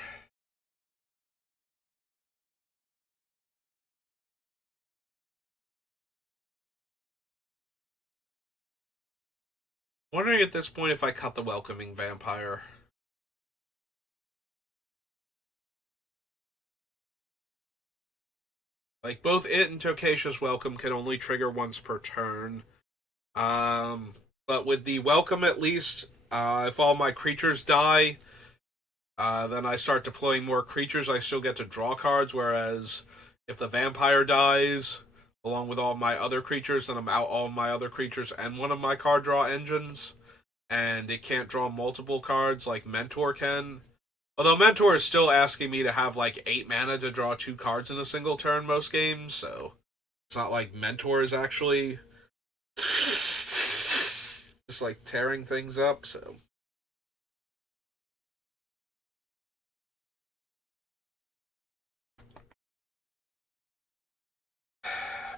Wondering at this point if I cut the Welcoming Vampire. Like, both it and Tocacious Welcome can only trigger once per turn. But with the Welcome, at least, if all my creatures die, then I start deploying more creatures. I still get to draw cards, whereas if the Vampire dies, along with all my other creatures, then I'm out all my other creatures and one of my card draw engines. And it can't draw multiple cards like Mentor can. Although Mentor is still asking me to have like 8 mana to draw 2 cards in a single turn most games, so it's not like Mentor is actually just like tearing things up, so.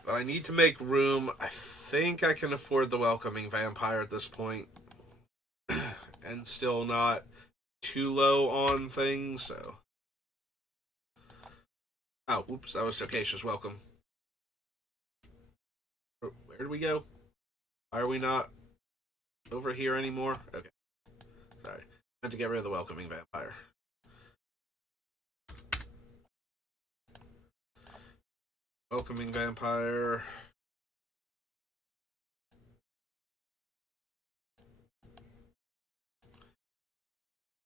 But I need to make room. I think I can afford the Welcoming Vampire at this point. And still not too low on things, so. Oh, whoops, that was Tocacious Welcome. Where did we go? Why are we not over here anymore? Okay. Sorry. Meant to get rid of the Welcoming Vampire. Welcoming Vampire.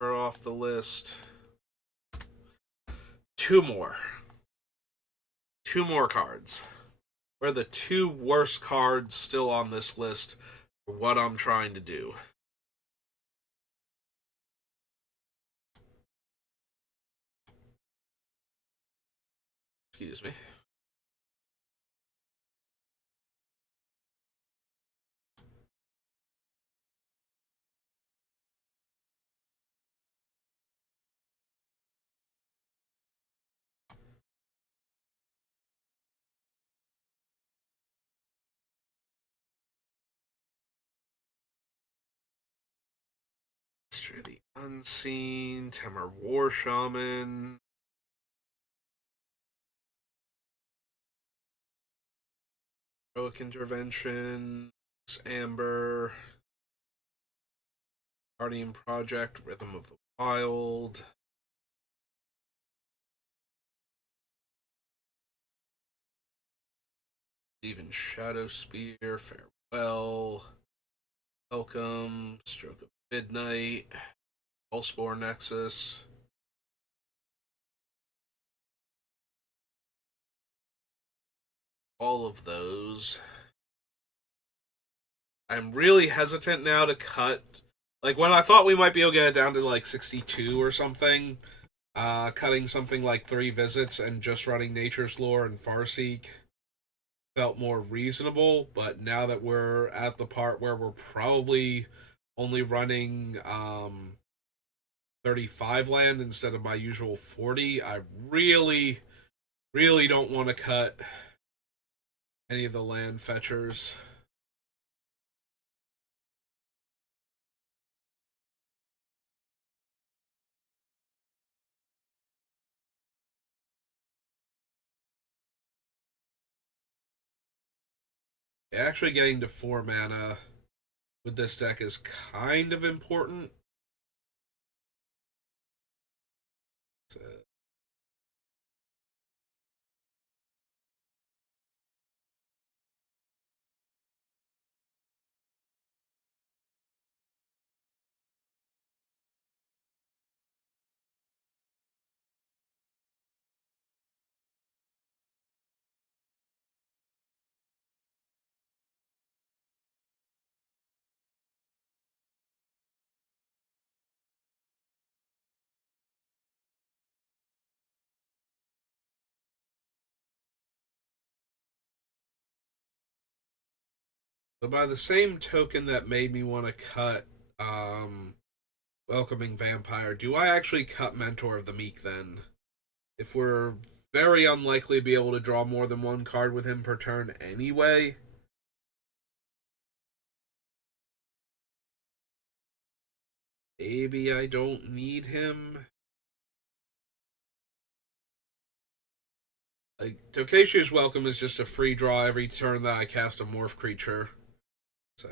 We're off the list. 2 more. 2 more cards. We're the 2 worst cards still on this list for what I'm trying to do. Excuse me. Mystery of the Unseen, Temur War Shaman. Heroic Intervention. Amber. Guardian Project, Rhythm of the Wild. Even Shadow Spear, Farewell. Welcome, Stroke of Midnight, Pulsepore Nexus. All of those. I'm really hesitant now to cut. Like, when I thought we might be able to get it down to like 62 or something, cutting something like 3 visits and just running Nature's Lore and Farseek felt more reasonable. But now that we're at the part where we're probably only running 35 land instead of my usual 40, I really, really don't want to cut any of the land fetchers. Actually getting to 4 mana with this deck is kind of important. So, So by the same token that made me want to cut Welcoming Vampire, do I actually cut Mentor of the Meek then? If we're very unlikely to be able to draw more than one card with him per turn anyway. Maybe I don't need him. Like, Tokashi's Welcome is just a free draw every turn that I cast a morph creature. So.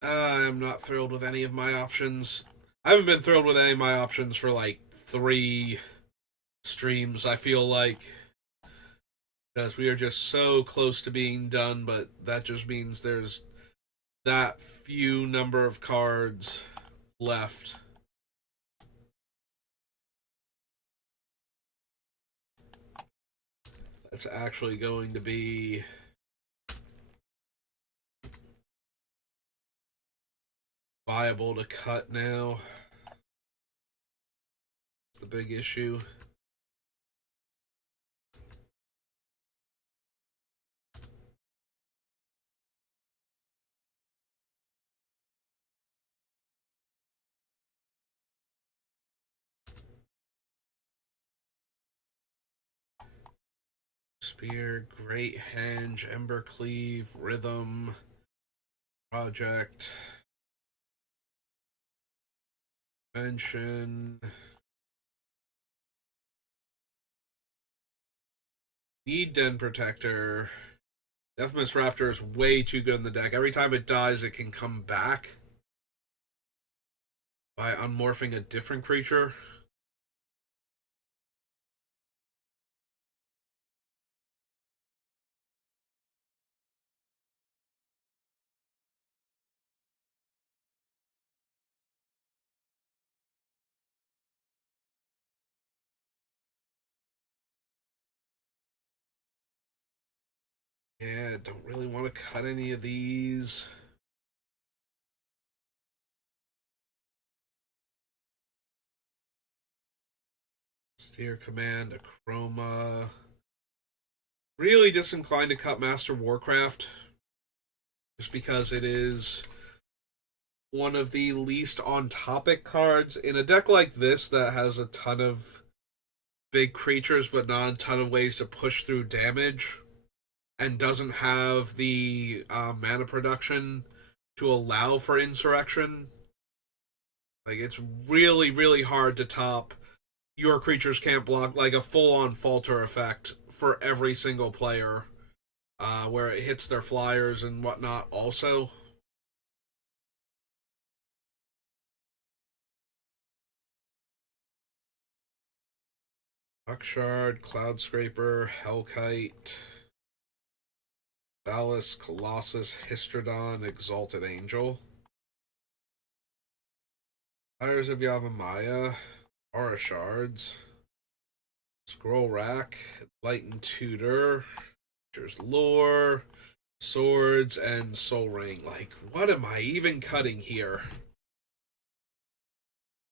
I'm not thrilled with any of my options. I haven't been thrilled with any of my options for like 3 streams, I feel like. Because we are just so close to being done, but that just means there's that few number of cards left. That's actually going to be viable to cut now. That's the big issue. Spear, Great Henge, Embercleave, Rhythm, Project, Mention. Need Den Protector. Deathmist Raptor is way too good in the deck. Every time it dies, it can come back by unmorphing a different creature. Yeah, don't really want to cut any of these. Steer Command, Achroma. Really disinclined to cut Master Warcraft. Just because it is one of the least on topic cards. In a deck like this that has a ton of big creatures but not a ton of ways to push through damage, and doesn't have the mana production to allow for insurrection. Like, it's really, really hard to top your creatures can't block, like a full-on falter effect for every single player, where it hits their flyers and whatnot also. Buckshard, Cloudscraper, Hellkite, Dallas, Colossus, Histrodon, Exalted Angel. Fires of Yavimaya, Aura Shards, Scroll Rack, Light Tutor, Nature's Lore, Swords, and Soul Ring. Like, what am I even cutting here?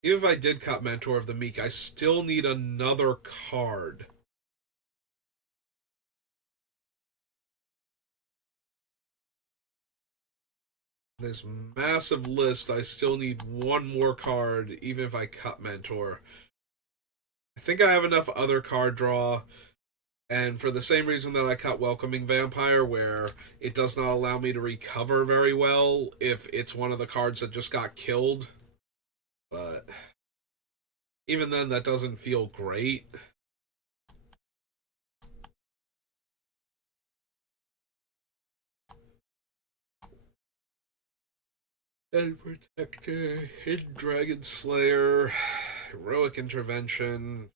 Even if I did cut Mentor of the Meek, I still need another card. This massive list, I still need one more card, even if I cut Mentor. I think I have enough other card draw, and for the same reason that I cut Welcoming Vampire, where it does not allow me to recover very well if it's one of the cards that just got killed. But even then, that doesn't feel great. And Protector, Hidden Dragon Slayer, Heroic Intervention.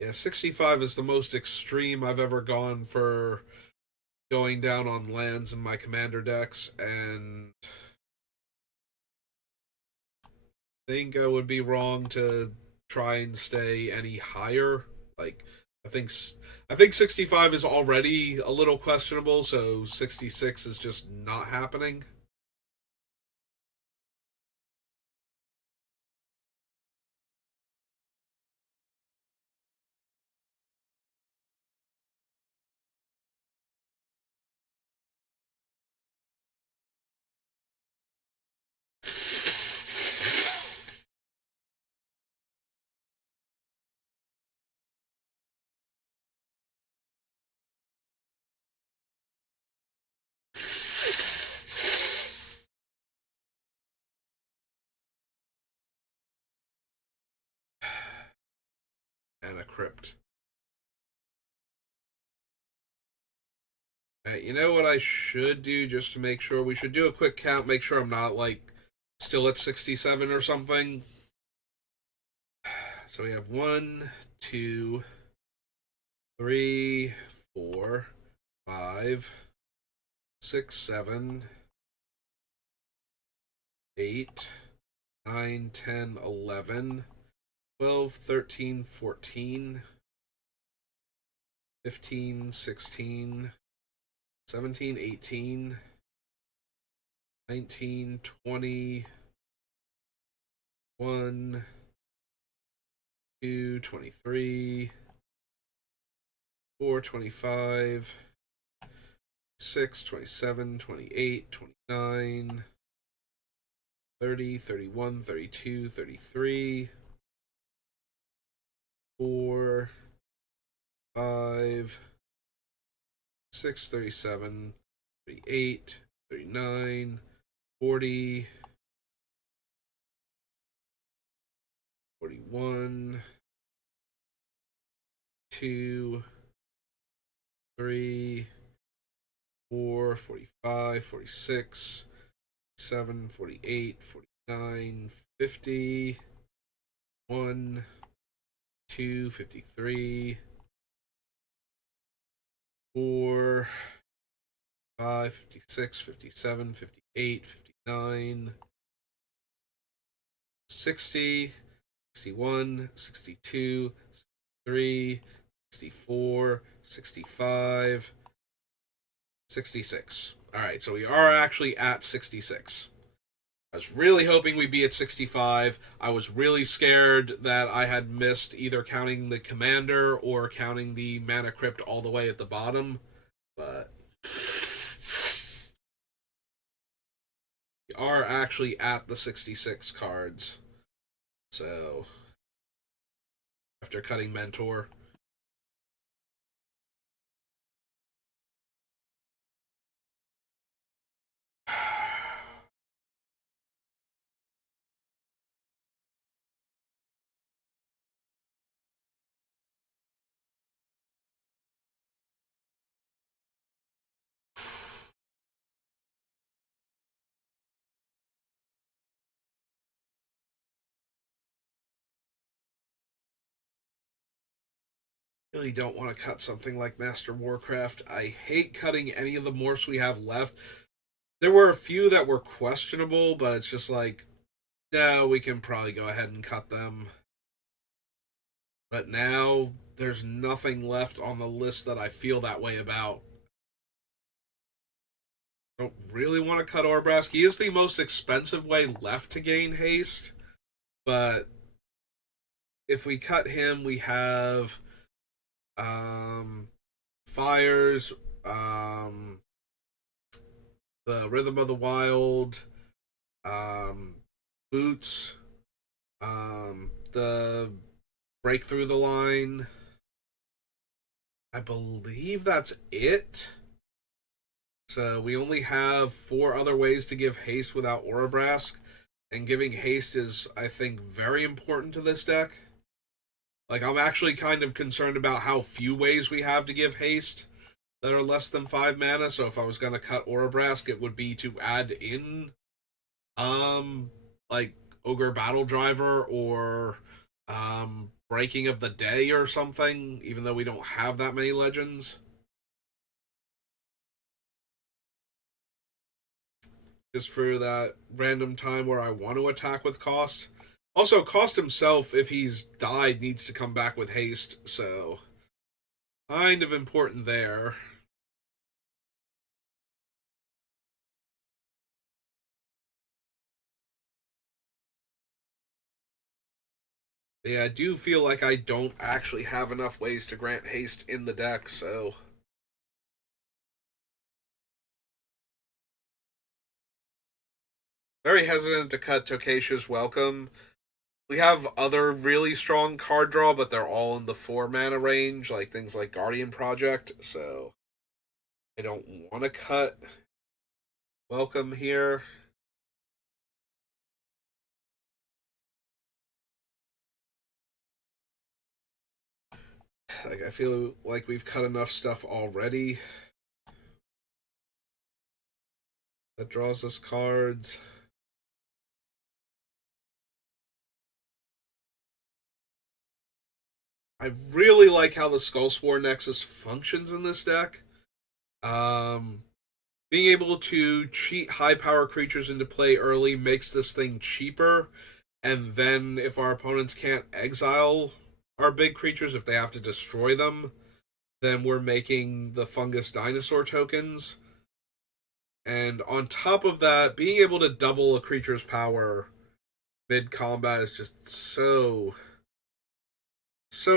Yeah, 65 is the most extreme I've ever gone for going down on lands in my commander decks, and I think I would be wrong to try and stay any higher. Like, I think I think 65 is already a little questionable, so 66 is just not happening. And a crypt. Hey, you know what I should do just to make sure? We should do a quick count, make sure I'm not like still at 67 or something. So we have one, two, three, four, five, six, seven, 8, 9, 10, 11, 12, 13, 14, 15, 16, 17, 18, 19, 20, 1, 2, 23, 4, 25, 6, 27, 28, 29, 30, 31, 32, 33, 4, 5, 6, 37, 38, 39, 40, 41, 2, 3, 4, 45, 46, 7, 48, 49, 50, 1, 2, 53, 4, 5, 56, 57, 58, 59, 60, 61, 62, 63, 64, 65, 66. All right, so we are actually at 66. I was really hoping we'd be at 65. I was really scared that I had missed either counting the commander or counting the mana crypt all the way at the bottom, but we are actually at the 66 cards. So, after cutting Mentor. Really don't want to cut something like Master Warcraft. I hate cutting any of the morphs we have left. There were a few that were questionable, but it's just like, no, we can probably go ahead and cut them. But now there's nothing left on the list that I feel that way about. I don't really want to cut Orbrask. He is the most expensive way left to gain haste, but if we cut him, we have um, Fires, the Rhythm of the Wild, um, Boots, the Break Through the Line. I believe that's it. So we only have 4 other ways to give haste without Orabrask, and giving haste is, I think, very important to this deck. Like, I'm actually kind of concerned about how few ways we have to give haste that are less than 5 mana. So if I was going to cut Orabrask, it would be to add in, like Ogre Battle Driver or Breaking of the Day or something. Even though we don't have that many legends. Just for that random time where I want to attack with Kaust. Also, Kaust himself, if he's died, needs to come back with haste, so kind of important there. Yeah, I do feel like I don't actually have enough ways to grant haste in the deck, so very hesitant to cut Tokasha's Welcome. We have other really strong card draw, but they're all in the 4 mana range, like things like Guardian Project, so I don't want to cut Welcome here. Like, I feel like we've cut enough stuff already that draws us cards. I really like how the Skullswore Nexus functions in this deck. Um, Being able to cheat high power creatures into play early makes this thing cheaper, and then if our opponents can't exile our big creatures, if they have to destroy them, then we're making the fungus dinosaur tokens. And on top of that, being able to double a creature's power mid combat is just so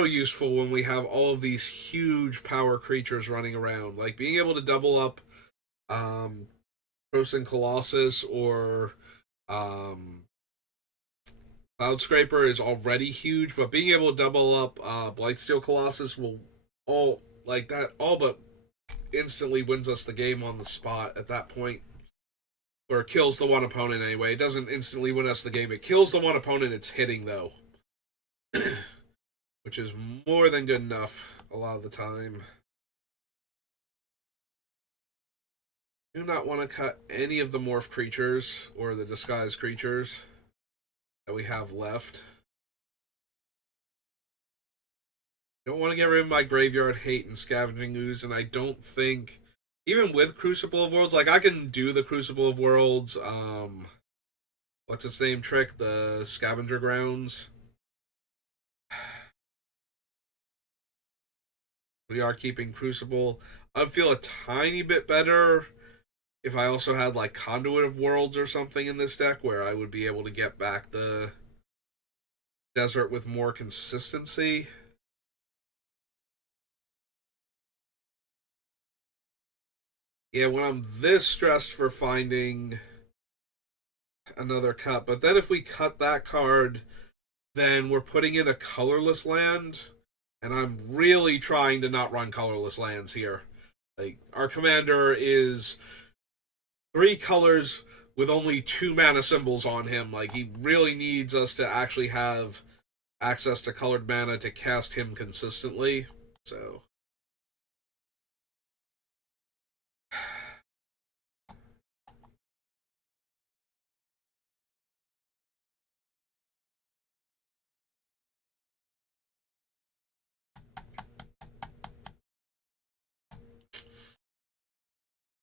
useful when we have all of these huge power creatures running around. Like being able to double up um Frozen Colossus or um Cloud Scraper is already huge, but being able to double up Blightsteel Colossus will all but instantly wins us the game on the spot at that point. Or kills the one opponent anyway. It doesn't instantly win us the game. It kills the one opponent it's hitting though. Which is more than good enough a lot of the time. Do not want to cut any of the morph creatures or the disguised creatures that we have left. Don't want to get rid of my graveyard hate and scavenging ooze, and I don't think even with Crucible of Worlds, like I can do the Crucible of Worlds, what's its name trick, the scavenger grounds. We are keeping Crucible. I'd feel a tiny bit better if I also had like Conduit of Worlds or something in this deck where I would be able to get back the desert with more consistency. Yeah, when I'm this stressed for finding another cut, but then if we cut that card, then we're putting in a colorless land, and I'm really trying to not run colorless lands here. Like our commander is 3 colors with only 2 mana symbols on him. Like he really needs us to actually have access to colored mana to cast him consistently. So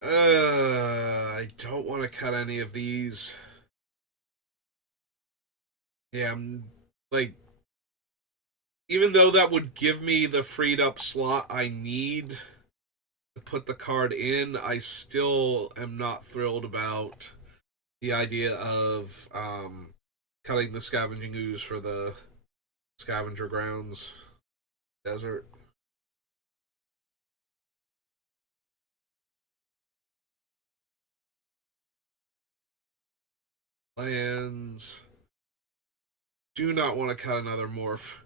I don't want to cut any of these. Yeah, I'm like, even though that would give me the freed up slot I need to put the card in, I still am not thrilled about the idea of cutting the scavenging ooze for the scavenger grounds desert. Lands. Do not want to cut another morph.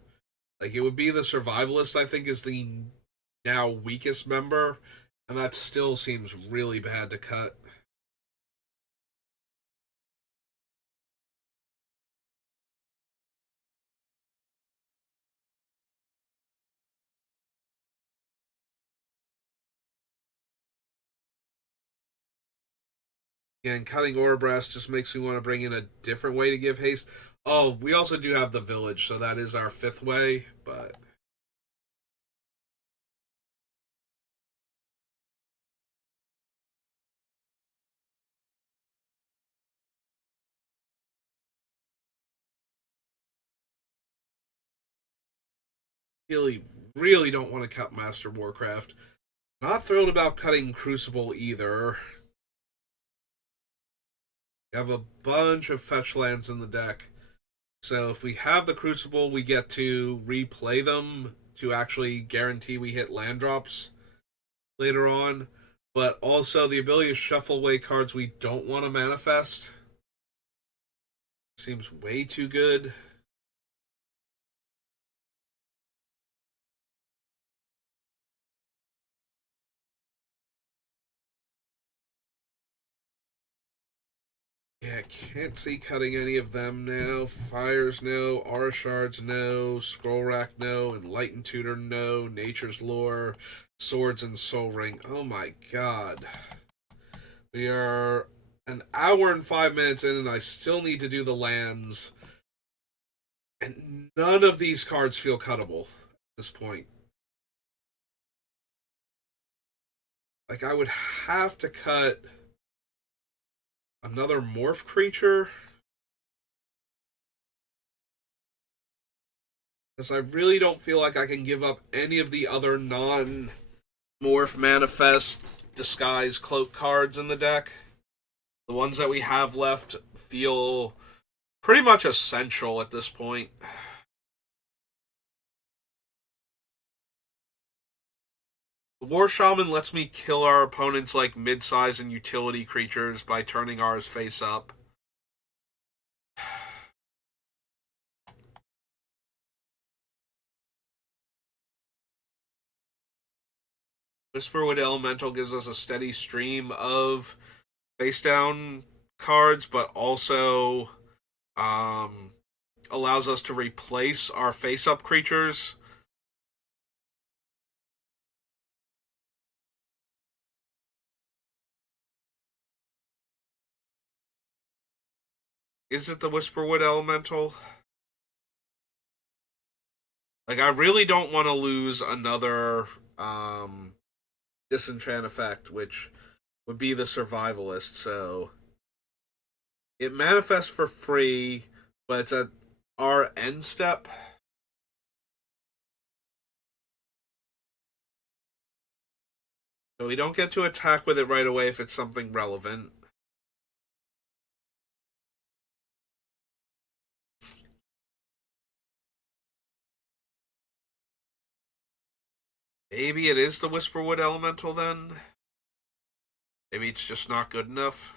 Like it would be the survivalist, I think, is the now weakest member, and that still seems really bad to cut. And cutting Orbrass just makes me want to bring in a different way to give haste. Oh, we also do have the village, so that is our 5th way, but really, really don't want to cut Master Warcraft. Not thrilled about cutting Crucible either. We have a bunch of fetch lands in the deck. So if we have the Crucible, we get to replay them to actually guarantee we hit land drops later on. But also the ability to shuffle away cards we don't want to manifest seems way too good. Yeah, can't see cutting any of them now. Fires, no. Aura Shards, no. Scroll Rack, no. Enlightened Tutor, no. Nature's Lore, Swords, and Soul Ring. Oh my god. We are an hour and 5 minutes in, and I still need to do the lands. And none of these cards feel cuttable at this point. Like, I would have to cut another morph creature, because I really don't feel like I can give up any of the other non-morph, manifest, disguise, cloak cards in the deck. The ones that we have left feel pretty much essential at this point. The War Shaman lets me kill our opponents like mid-size and utility creatures by turning ours face up. Whisperwood Elemental gives us a steady stream of face down cards, but also allows us to replace our face up creatures. Is it the Whisperwood Elemental? Like, I really don't want to lose another disenchant effect, which would be the Survivalist, so it manifests for free, but it's at our end step. So we don't get to attack with it right away if it's something relevant. Maybe it is the Whisperwood Elemental then? Maybe it's just not good enough?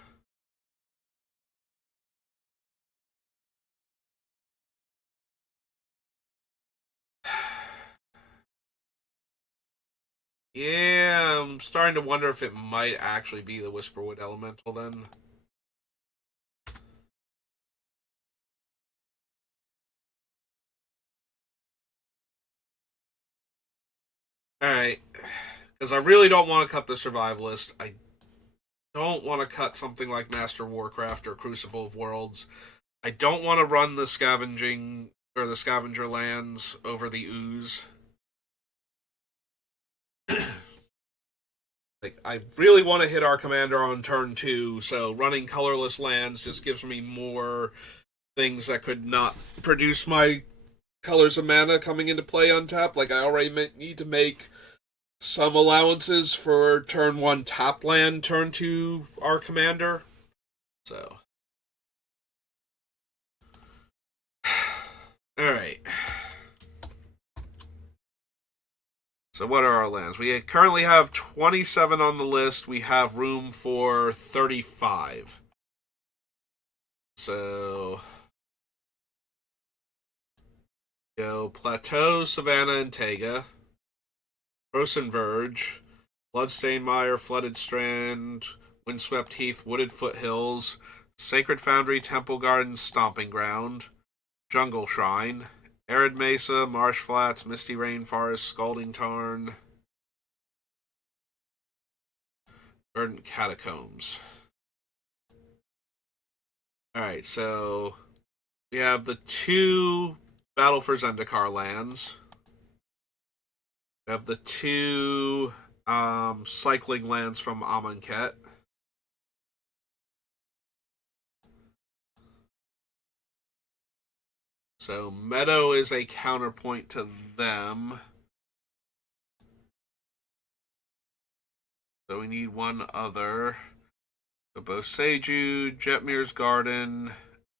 Yeah, I'm starting to wonder if it might actually be the Whisperwood Elemental then. Alright. Because I really don't want to cut the Survivalist. I don't want to cut something like Master Warcraft or Crucible of Worlds. I don't want to run the scavenging or the scavenger lands over the ooze. Like, I really want to hit our commander on turn 2, so running colorless lands just gives me more things that could not produce my colors of mana coming into play untapped. Like, I already need to make some allowances for turn 1 tap land, turn 2 our commander. So. Alright. So what are our lands? We currently have 27 on the list. We have room for 35. So go Plateau, Savannah, and Tega. Frozen Verge, Bloodstained Mire, Flooded Strand, Windswept Heath, Wooded Foothills, Sacred Foundry, Temple Garden, Stomping Ground, Jungle Shrine, Arid Mesa, Marsh Flats, Misty Rainforest, Scalding Tarn, Verdant Catacombs. Alright, so we have the 2 Battle for Zendikar lands. We have the 2 cycling lands from Amonkhet. So Meadow is a counterpoint to them. So we need one other. So Boseiju, Jetmir's Garden,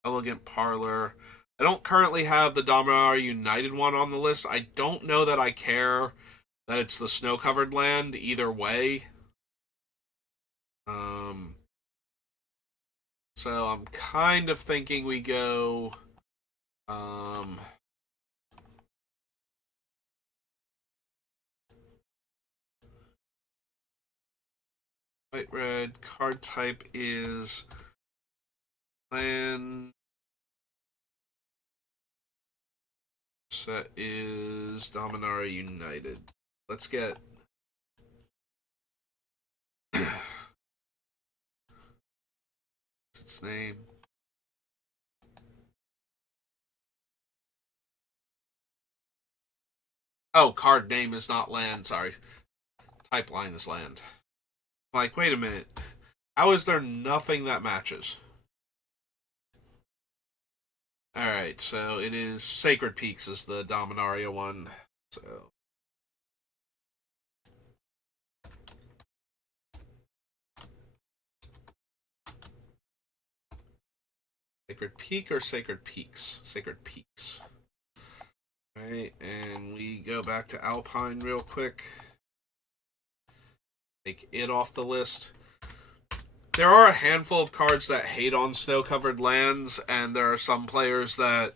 Elegant Parlor. I don't currently have the Dominaria United one on the list. I don't know that I care that it's the snow-covered land either way. Um, so I'm kind of thinking we go white red. Card type is land. Set is Dominaria United. Let's get what's its name? Oh, card name is not land. Sorry. Type line is land. Like, wait a minute. How is there nothing that matches? Alright, so it is Sacred Peaks is the Dominaria one. So Sacred Peak or Sacred Peaks? Sacred Peaks. Alright, and we go back to Alpine real quick. Take it off the list. There are a handful of cards that hate on snow-covered lands, and there are some players that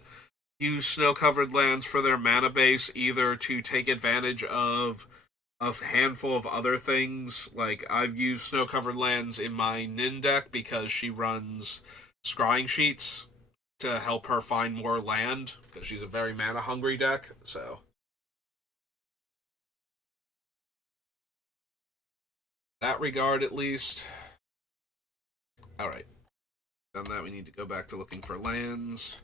use snow-covered lands for their mana base, either to take advantage of a handful of other things. Like, I've used snow-covered lands in my Nin deck because she runs scrying sheets to help her find more land, because she's a very mana-hungry deck, so... that regard, at least. Alright. Done that, we need to go back to looking for lands.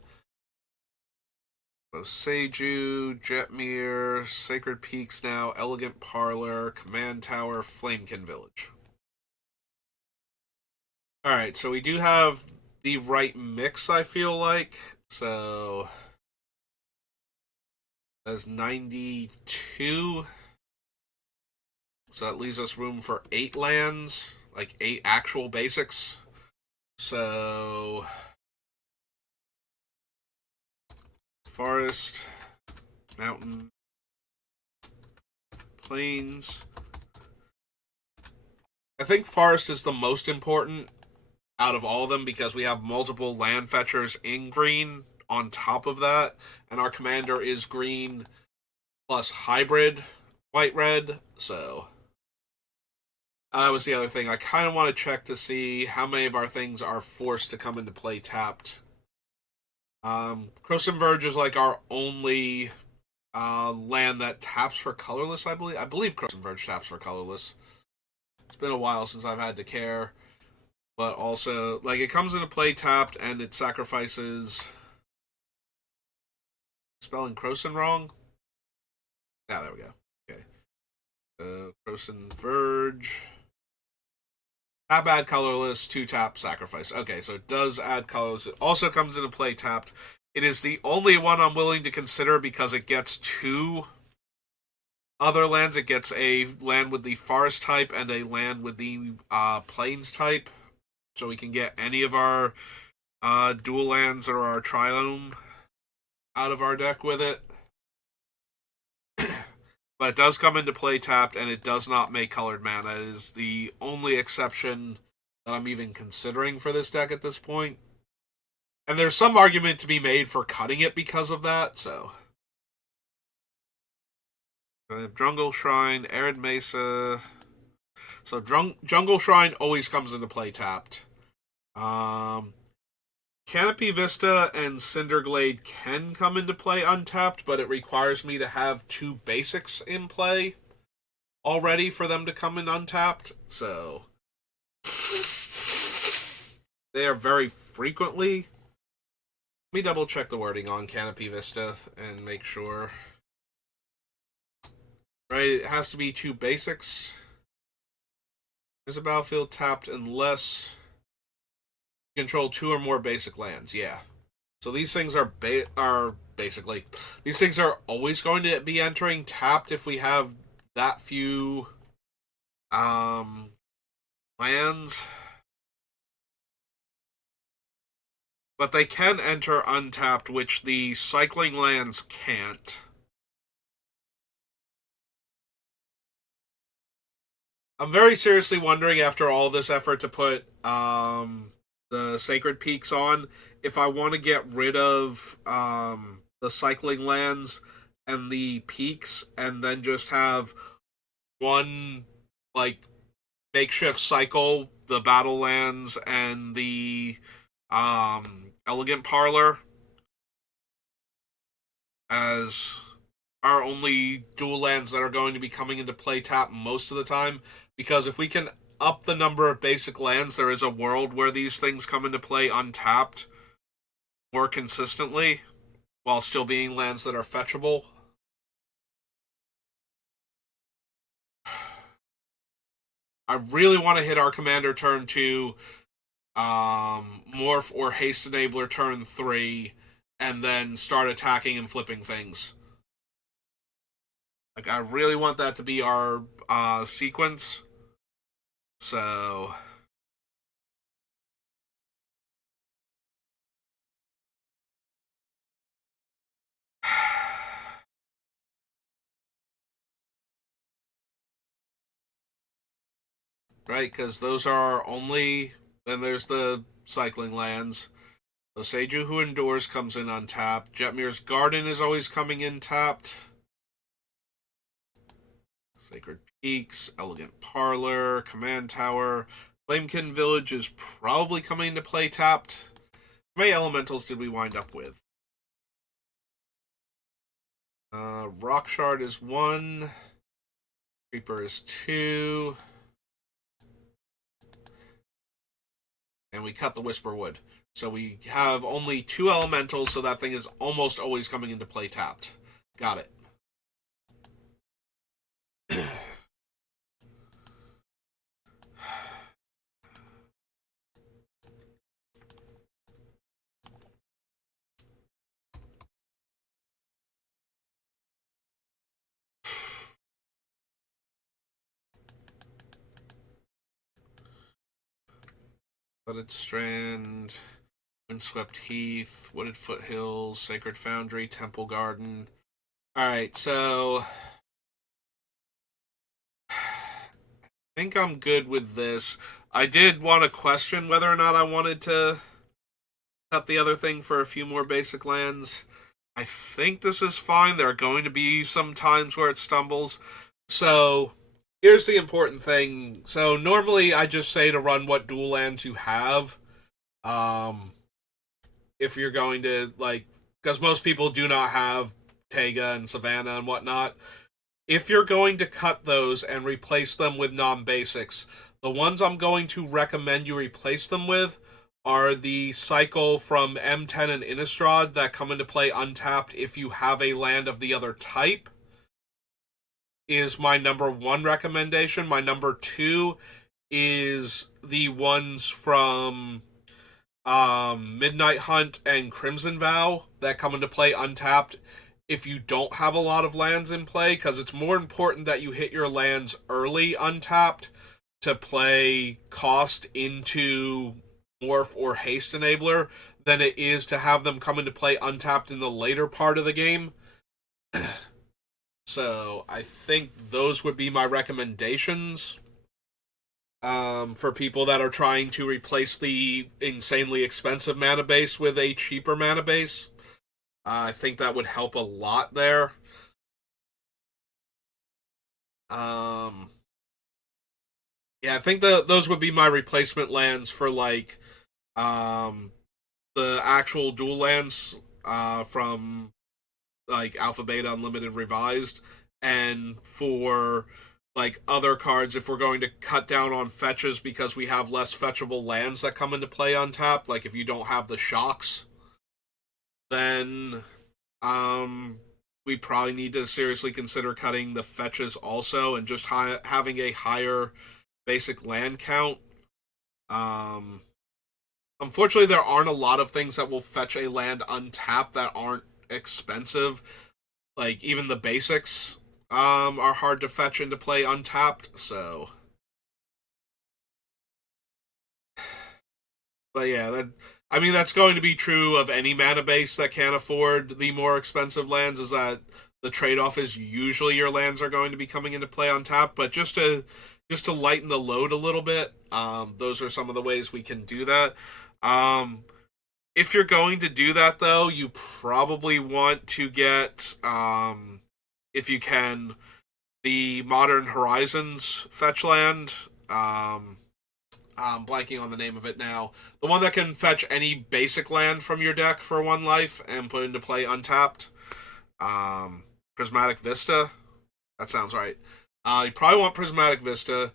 Boseiju, Jetmir, Sacred Peaks now, Elegant Parlor, Command Tower, Flamekin Village. Alright, so we do have the right mix, I feel like. So that's 92. So that leaves us room for 8 lands, like 8 actual basics. So forest, mountain, plains. I think forest is the most important out of all of them because we have multiple land fetchers in green on top of that, and our commander is green plus hybrid white red, so that was the other thing. I kind of want to check to see how many of our things are forced to come into play tapped. Croson Verge is like our only land that taps for colorless, I believe. I believe Croson Verge taps for colorless. It's been a while since I've had to care. But also, like, it comes into play tapped and it sacrifices... Spelling Croson wrong? Yeah, there we go. Okay. Croson Verge... Tap, add colorless, 2 tap, sacrifice. Okay, so it does add colorless. It also comes into play tapped. It is the only one I'm willing to consider because it gets 2 other lands. It gets a land with the forest type and a land with the plains type. So we can get any of our dual lands or our triome out of our deck with it. But it does come into play tapped, and it does not make colored mana. It is the only exception that I'm even considering for this deck at this point. And there's some argument to be made for cutting it because of that, so... I have Jungle Shrine, Arid Mesa... So Jungle Shrine always comes into play tapped. Canopy Vista and Cinder Glade can come into play untapped, but it requires me to have 2 basics in play already for them to come in untapped, so they are very frequently. Let me double check the wording on Canopy Vista and make sure. Right, it has to be 2 basics. There's a battlefield tapped unless control 2 or more basic lands. Yeah. So these things are basically these things are always going to be entering tapped if we have that few lands. But they can enter untapped, which the cycling lands can't. I'm very seriously wondering, after all this effort to put the Sacred Peaks on, if I want to get rid of the cycling lands and the peaks and then just have one, like, makeshift cycle, the battle lands and the elegant parlor as our only dual lands that are going to be coming into play tap most of the time. Because if we can up the number of basic lands, there is a world where these things come into play untapped more consistently while still being lands that are fetchable. I really want to hit our commander turn 2, morph or haste enabler turn 3, and then start attacking and flipping things. Like, I really want that to be our sequence. So right, because those are only. Then there's the cycling lands. Oseju Who Endures comes in untapped. Jetmir's Garden is always coming in tapped. Sacred Peaks, Elegant Parlor, Command Tower. Flamekin Village is probably coming into play tapped. How many elementals did we wind up with? Rock Shard is 1. Creeper is 2. And we cut the Whisper Wood. So we have only 2 elementals, so that thing is almost always coming into play tapped. Got it. Flooded Strand, Windswept Heath, Wooded Foothills, Sacred Foundry, Temple Garden. Alright, so I think I'm good with this. I did want to question whether or not I wanted to cut the other thing for a few more basic lands. I think this is fine. There are going to be some times where it stumbles. So here's the important thing. So normally I just say to run what dual lands you have. If you're going to, like, because most people do not have Tega and Savannah and whatnot. If you're going to cut those and replace them with non-basics, the ones I'm going to recommend you replace them with are the cycle from M10 and Innistrad that come into play untapped if you have a land of the other type, is my number 1 recommendation. My number 2 is the ones from Midnight Hunt and Crimson Vow that come into play untapped if you don't have a lot of lands in play, because it's more important that you hit your lands early untapped to play cost into morph or haste enabler than it is to have them come into play untapped in the later part of the game. So I think those would be my recommendations for people that are trying to replace the insanely expensive mana base with a cheaper mana base. I think that would help a lot there. Yeah, I think those would be my replacement lands for, like, the actual dual lands from, like, Alpha Beta Unlimited Revised, and for, like, other cards if we're going to cut down on fetches because we have less fetchable lands that come into play on tap. Like, if you don't have the shocks, then we probably need to seriously consider cutting the fetches also and just having a higher basic land count. Unfortunately, there aren't a lot of things that will fetch a land untapped that aren't expensive. Like, even the basics are hard to fetch into play untapped, so But yeah, that's going to be true of any mana base that can't afford the more expensive lands. Is that the trade off is usually your lands are going to be coming into play on tap, but just to lighten the load a little bit, those are some of the ways we can do that. Um, if you're going to do that, though, you probably want to get, if you can, the Modern Horizons fetch land. I'm blanking on the name of it now. The one that can fetch any basic land from your deck for 1 life and put into play untapped. Prismatic Vista. That sounds right. You probably want Prismatic Vista.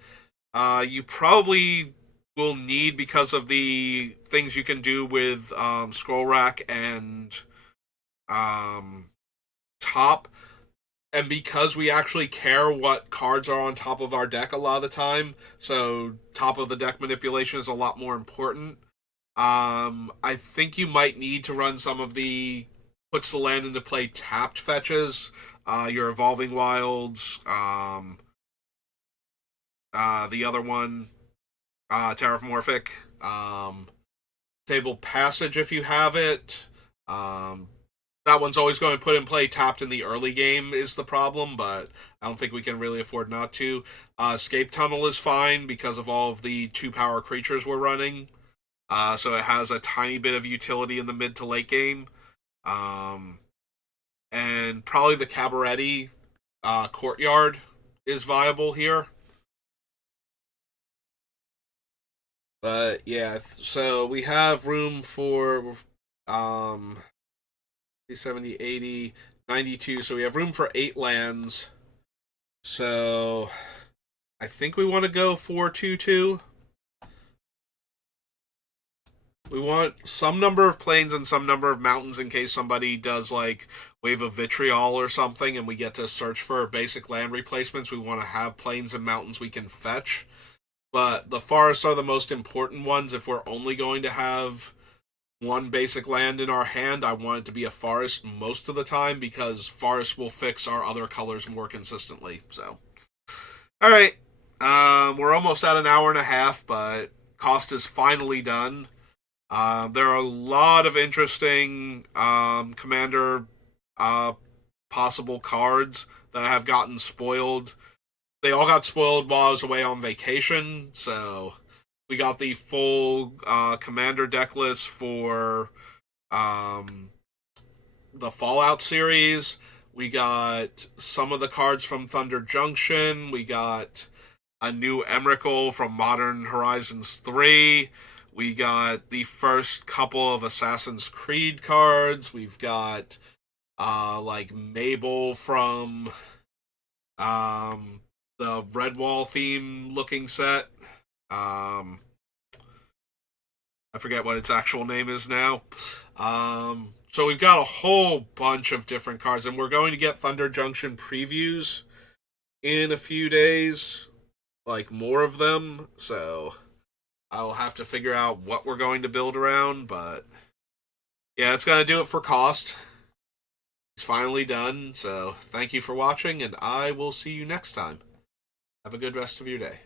You probably will need, because of the things you can do with Scroll Rack and Top, and because we actually care what cards are on top of our deck a lot of the time, so top of the deck manipulation is a lot more important. I think you might need to run some of the puts the land into play tapped fetches, your Evolving Wilds, the other one, Terramorphic, Fabled Passage if you have it. That one's always going to put in play tapped in the early game is the problem, but I don't think we can really afford not to. Escape Tunnel is fine because of all of the 2-power creatures we're running. So it has a tiny bit of utility in the mid to late game. And probably the Cabaretti Courtyard is viable here. But yeah, so we have room for 70, 80, 92. So we have room for 8 lands. So I think we want to go 4-2-2. We want some number of plains and some number of mountains in case somebody does like Wave of Vitriol or something and we get to search for basic land replacements. We want to have plains and mountains we can fetch. But the forests are the most important ones. If we're only going to have one basic land in our hand, I want it to be a forest most of the time because forests will fix our other colors more consistently. So, all right, we're almost at an hour and a half, but Kaust is finally done. There are a lot of interesting commander possible cards that have gotten spoiled. They all got spoiled while I was away on vacation, so we got the full commander deck list for the Fallout series. We got some of the cards from Thunder Junction. We got a new Emrakul from Modern Horizons 3. We got the first couple of Assassin's Creed cards. We've got like Mabel from the Redwall theme looking set. I forget what its actual name is now. So we've got a whole bunch of different cards, and we're going to get Thunder Junction previews in a few days, like more of them. So I'll have to figure out what we're going to build around, but yeah, it's going to do it for Kaust. It's finally done, so thank you for watching, and I will see you next time. Have a good rest of your day.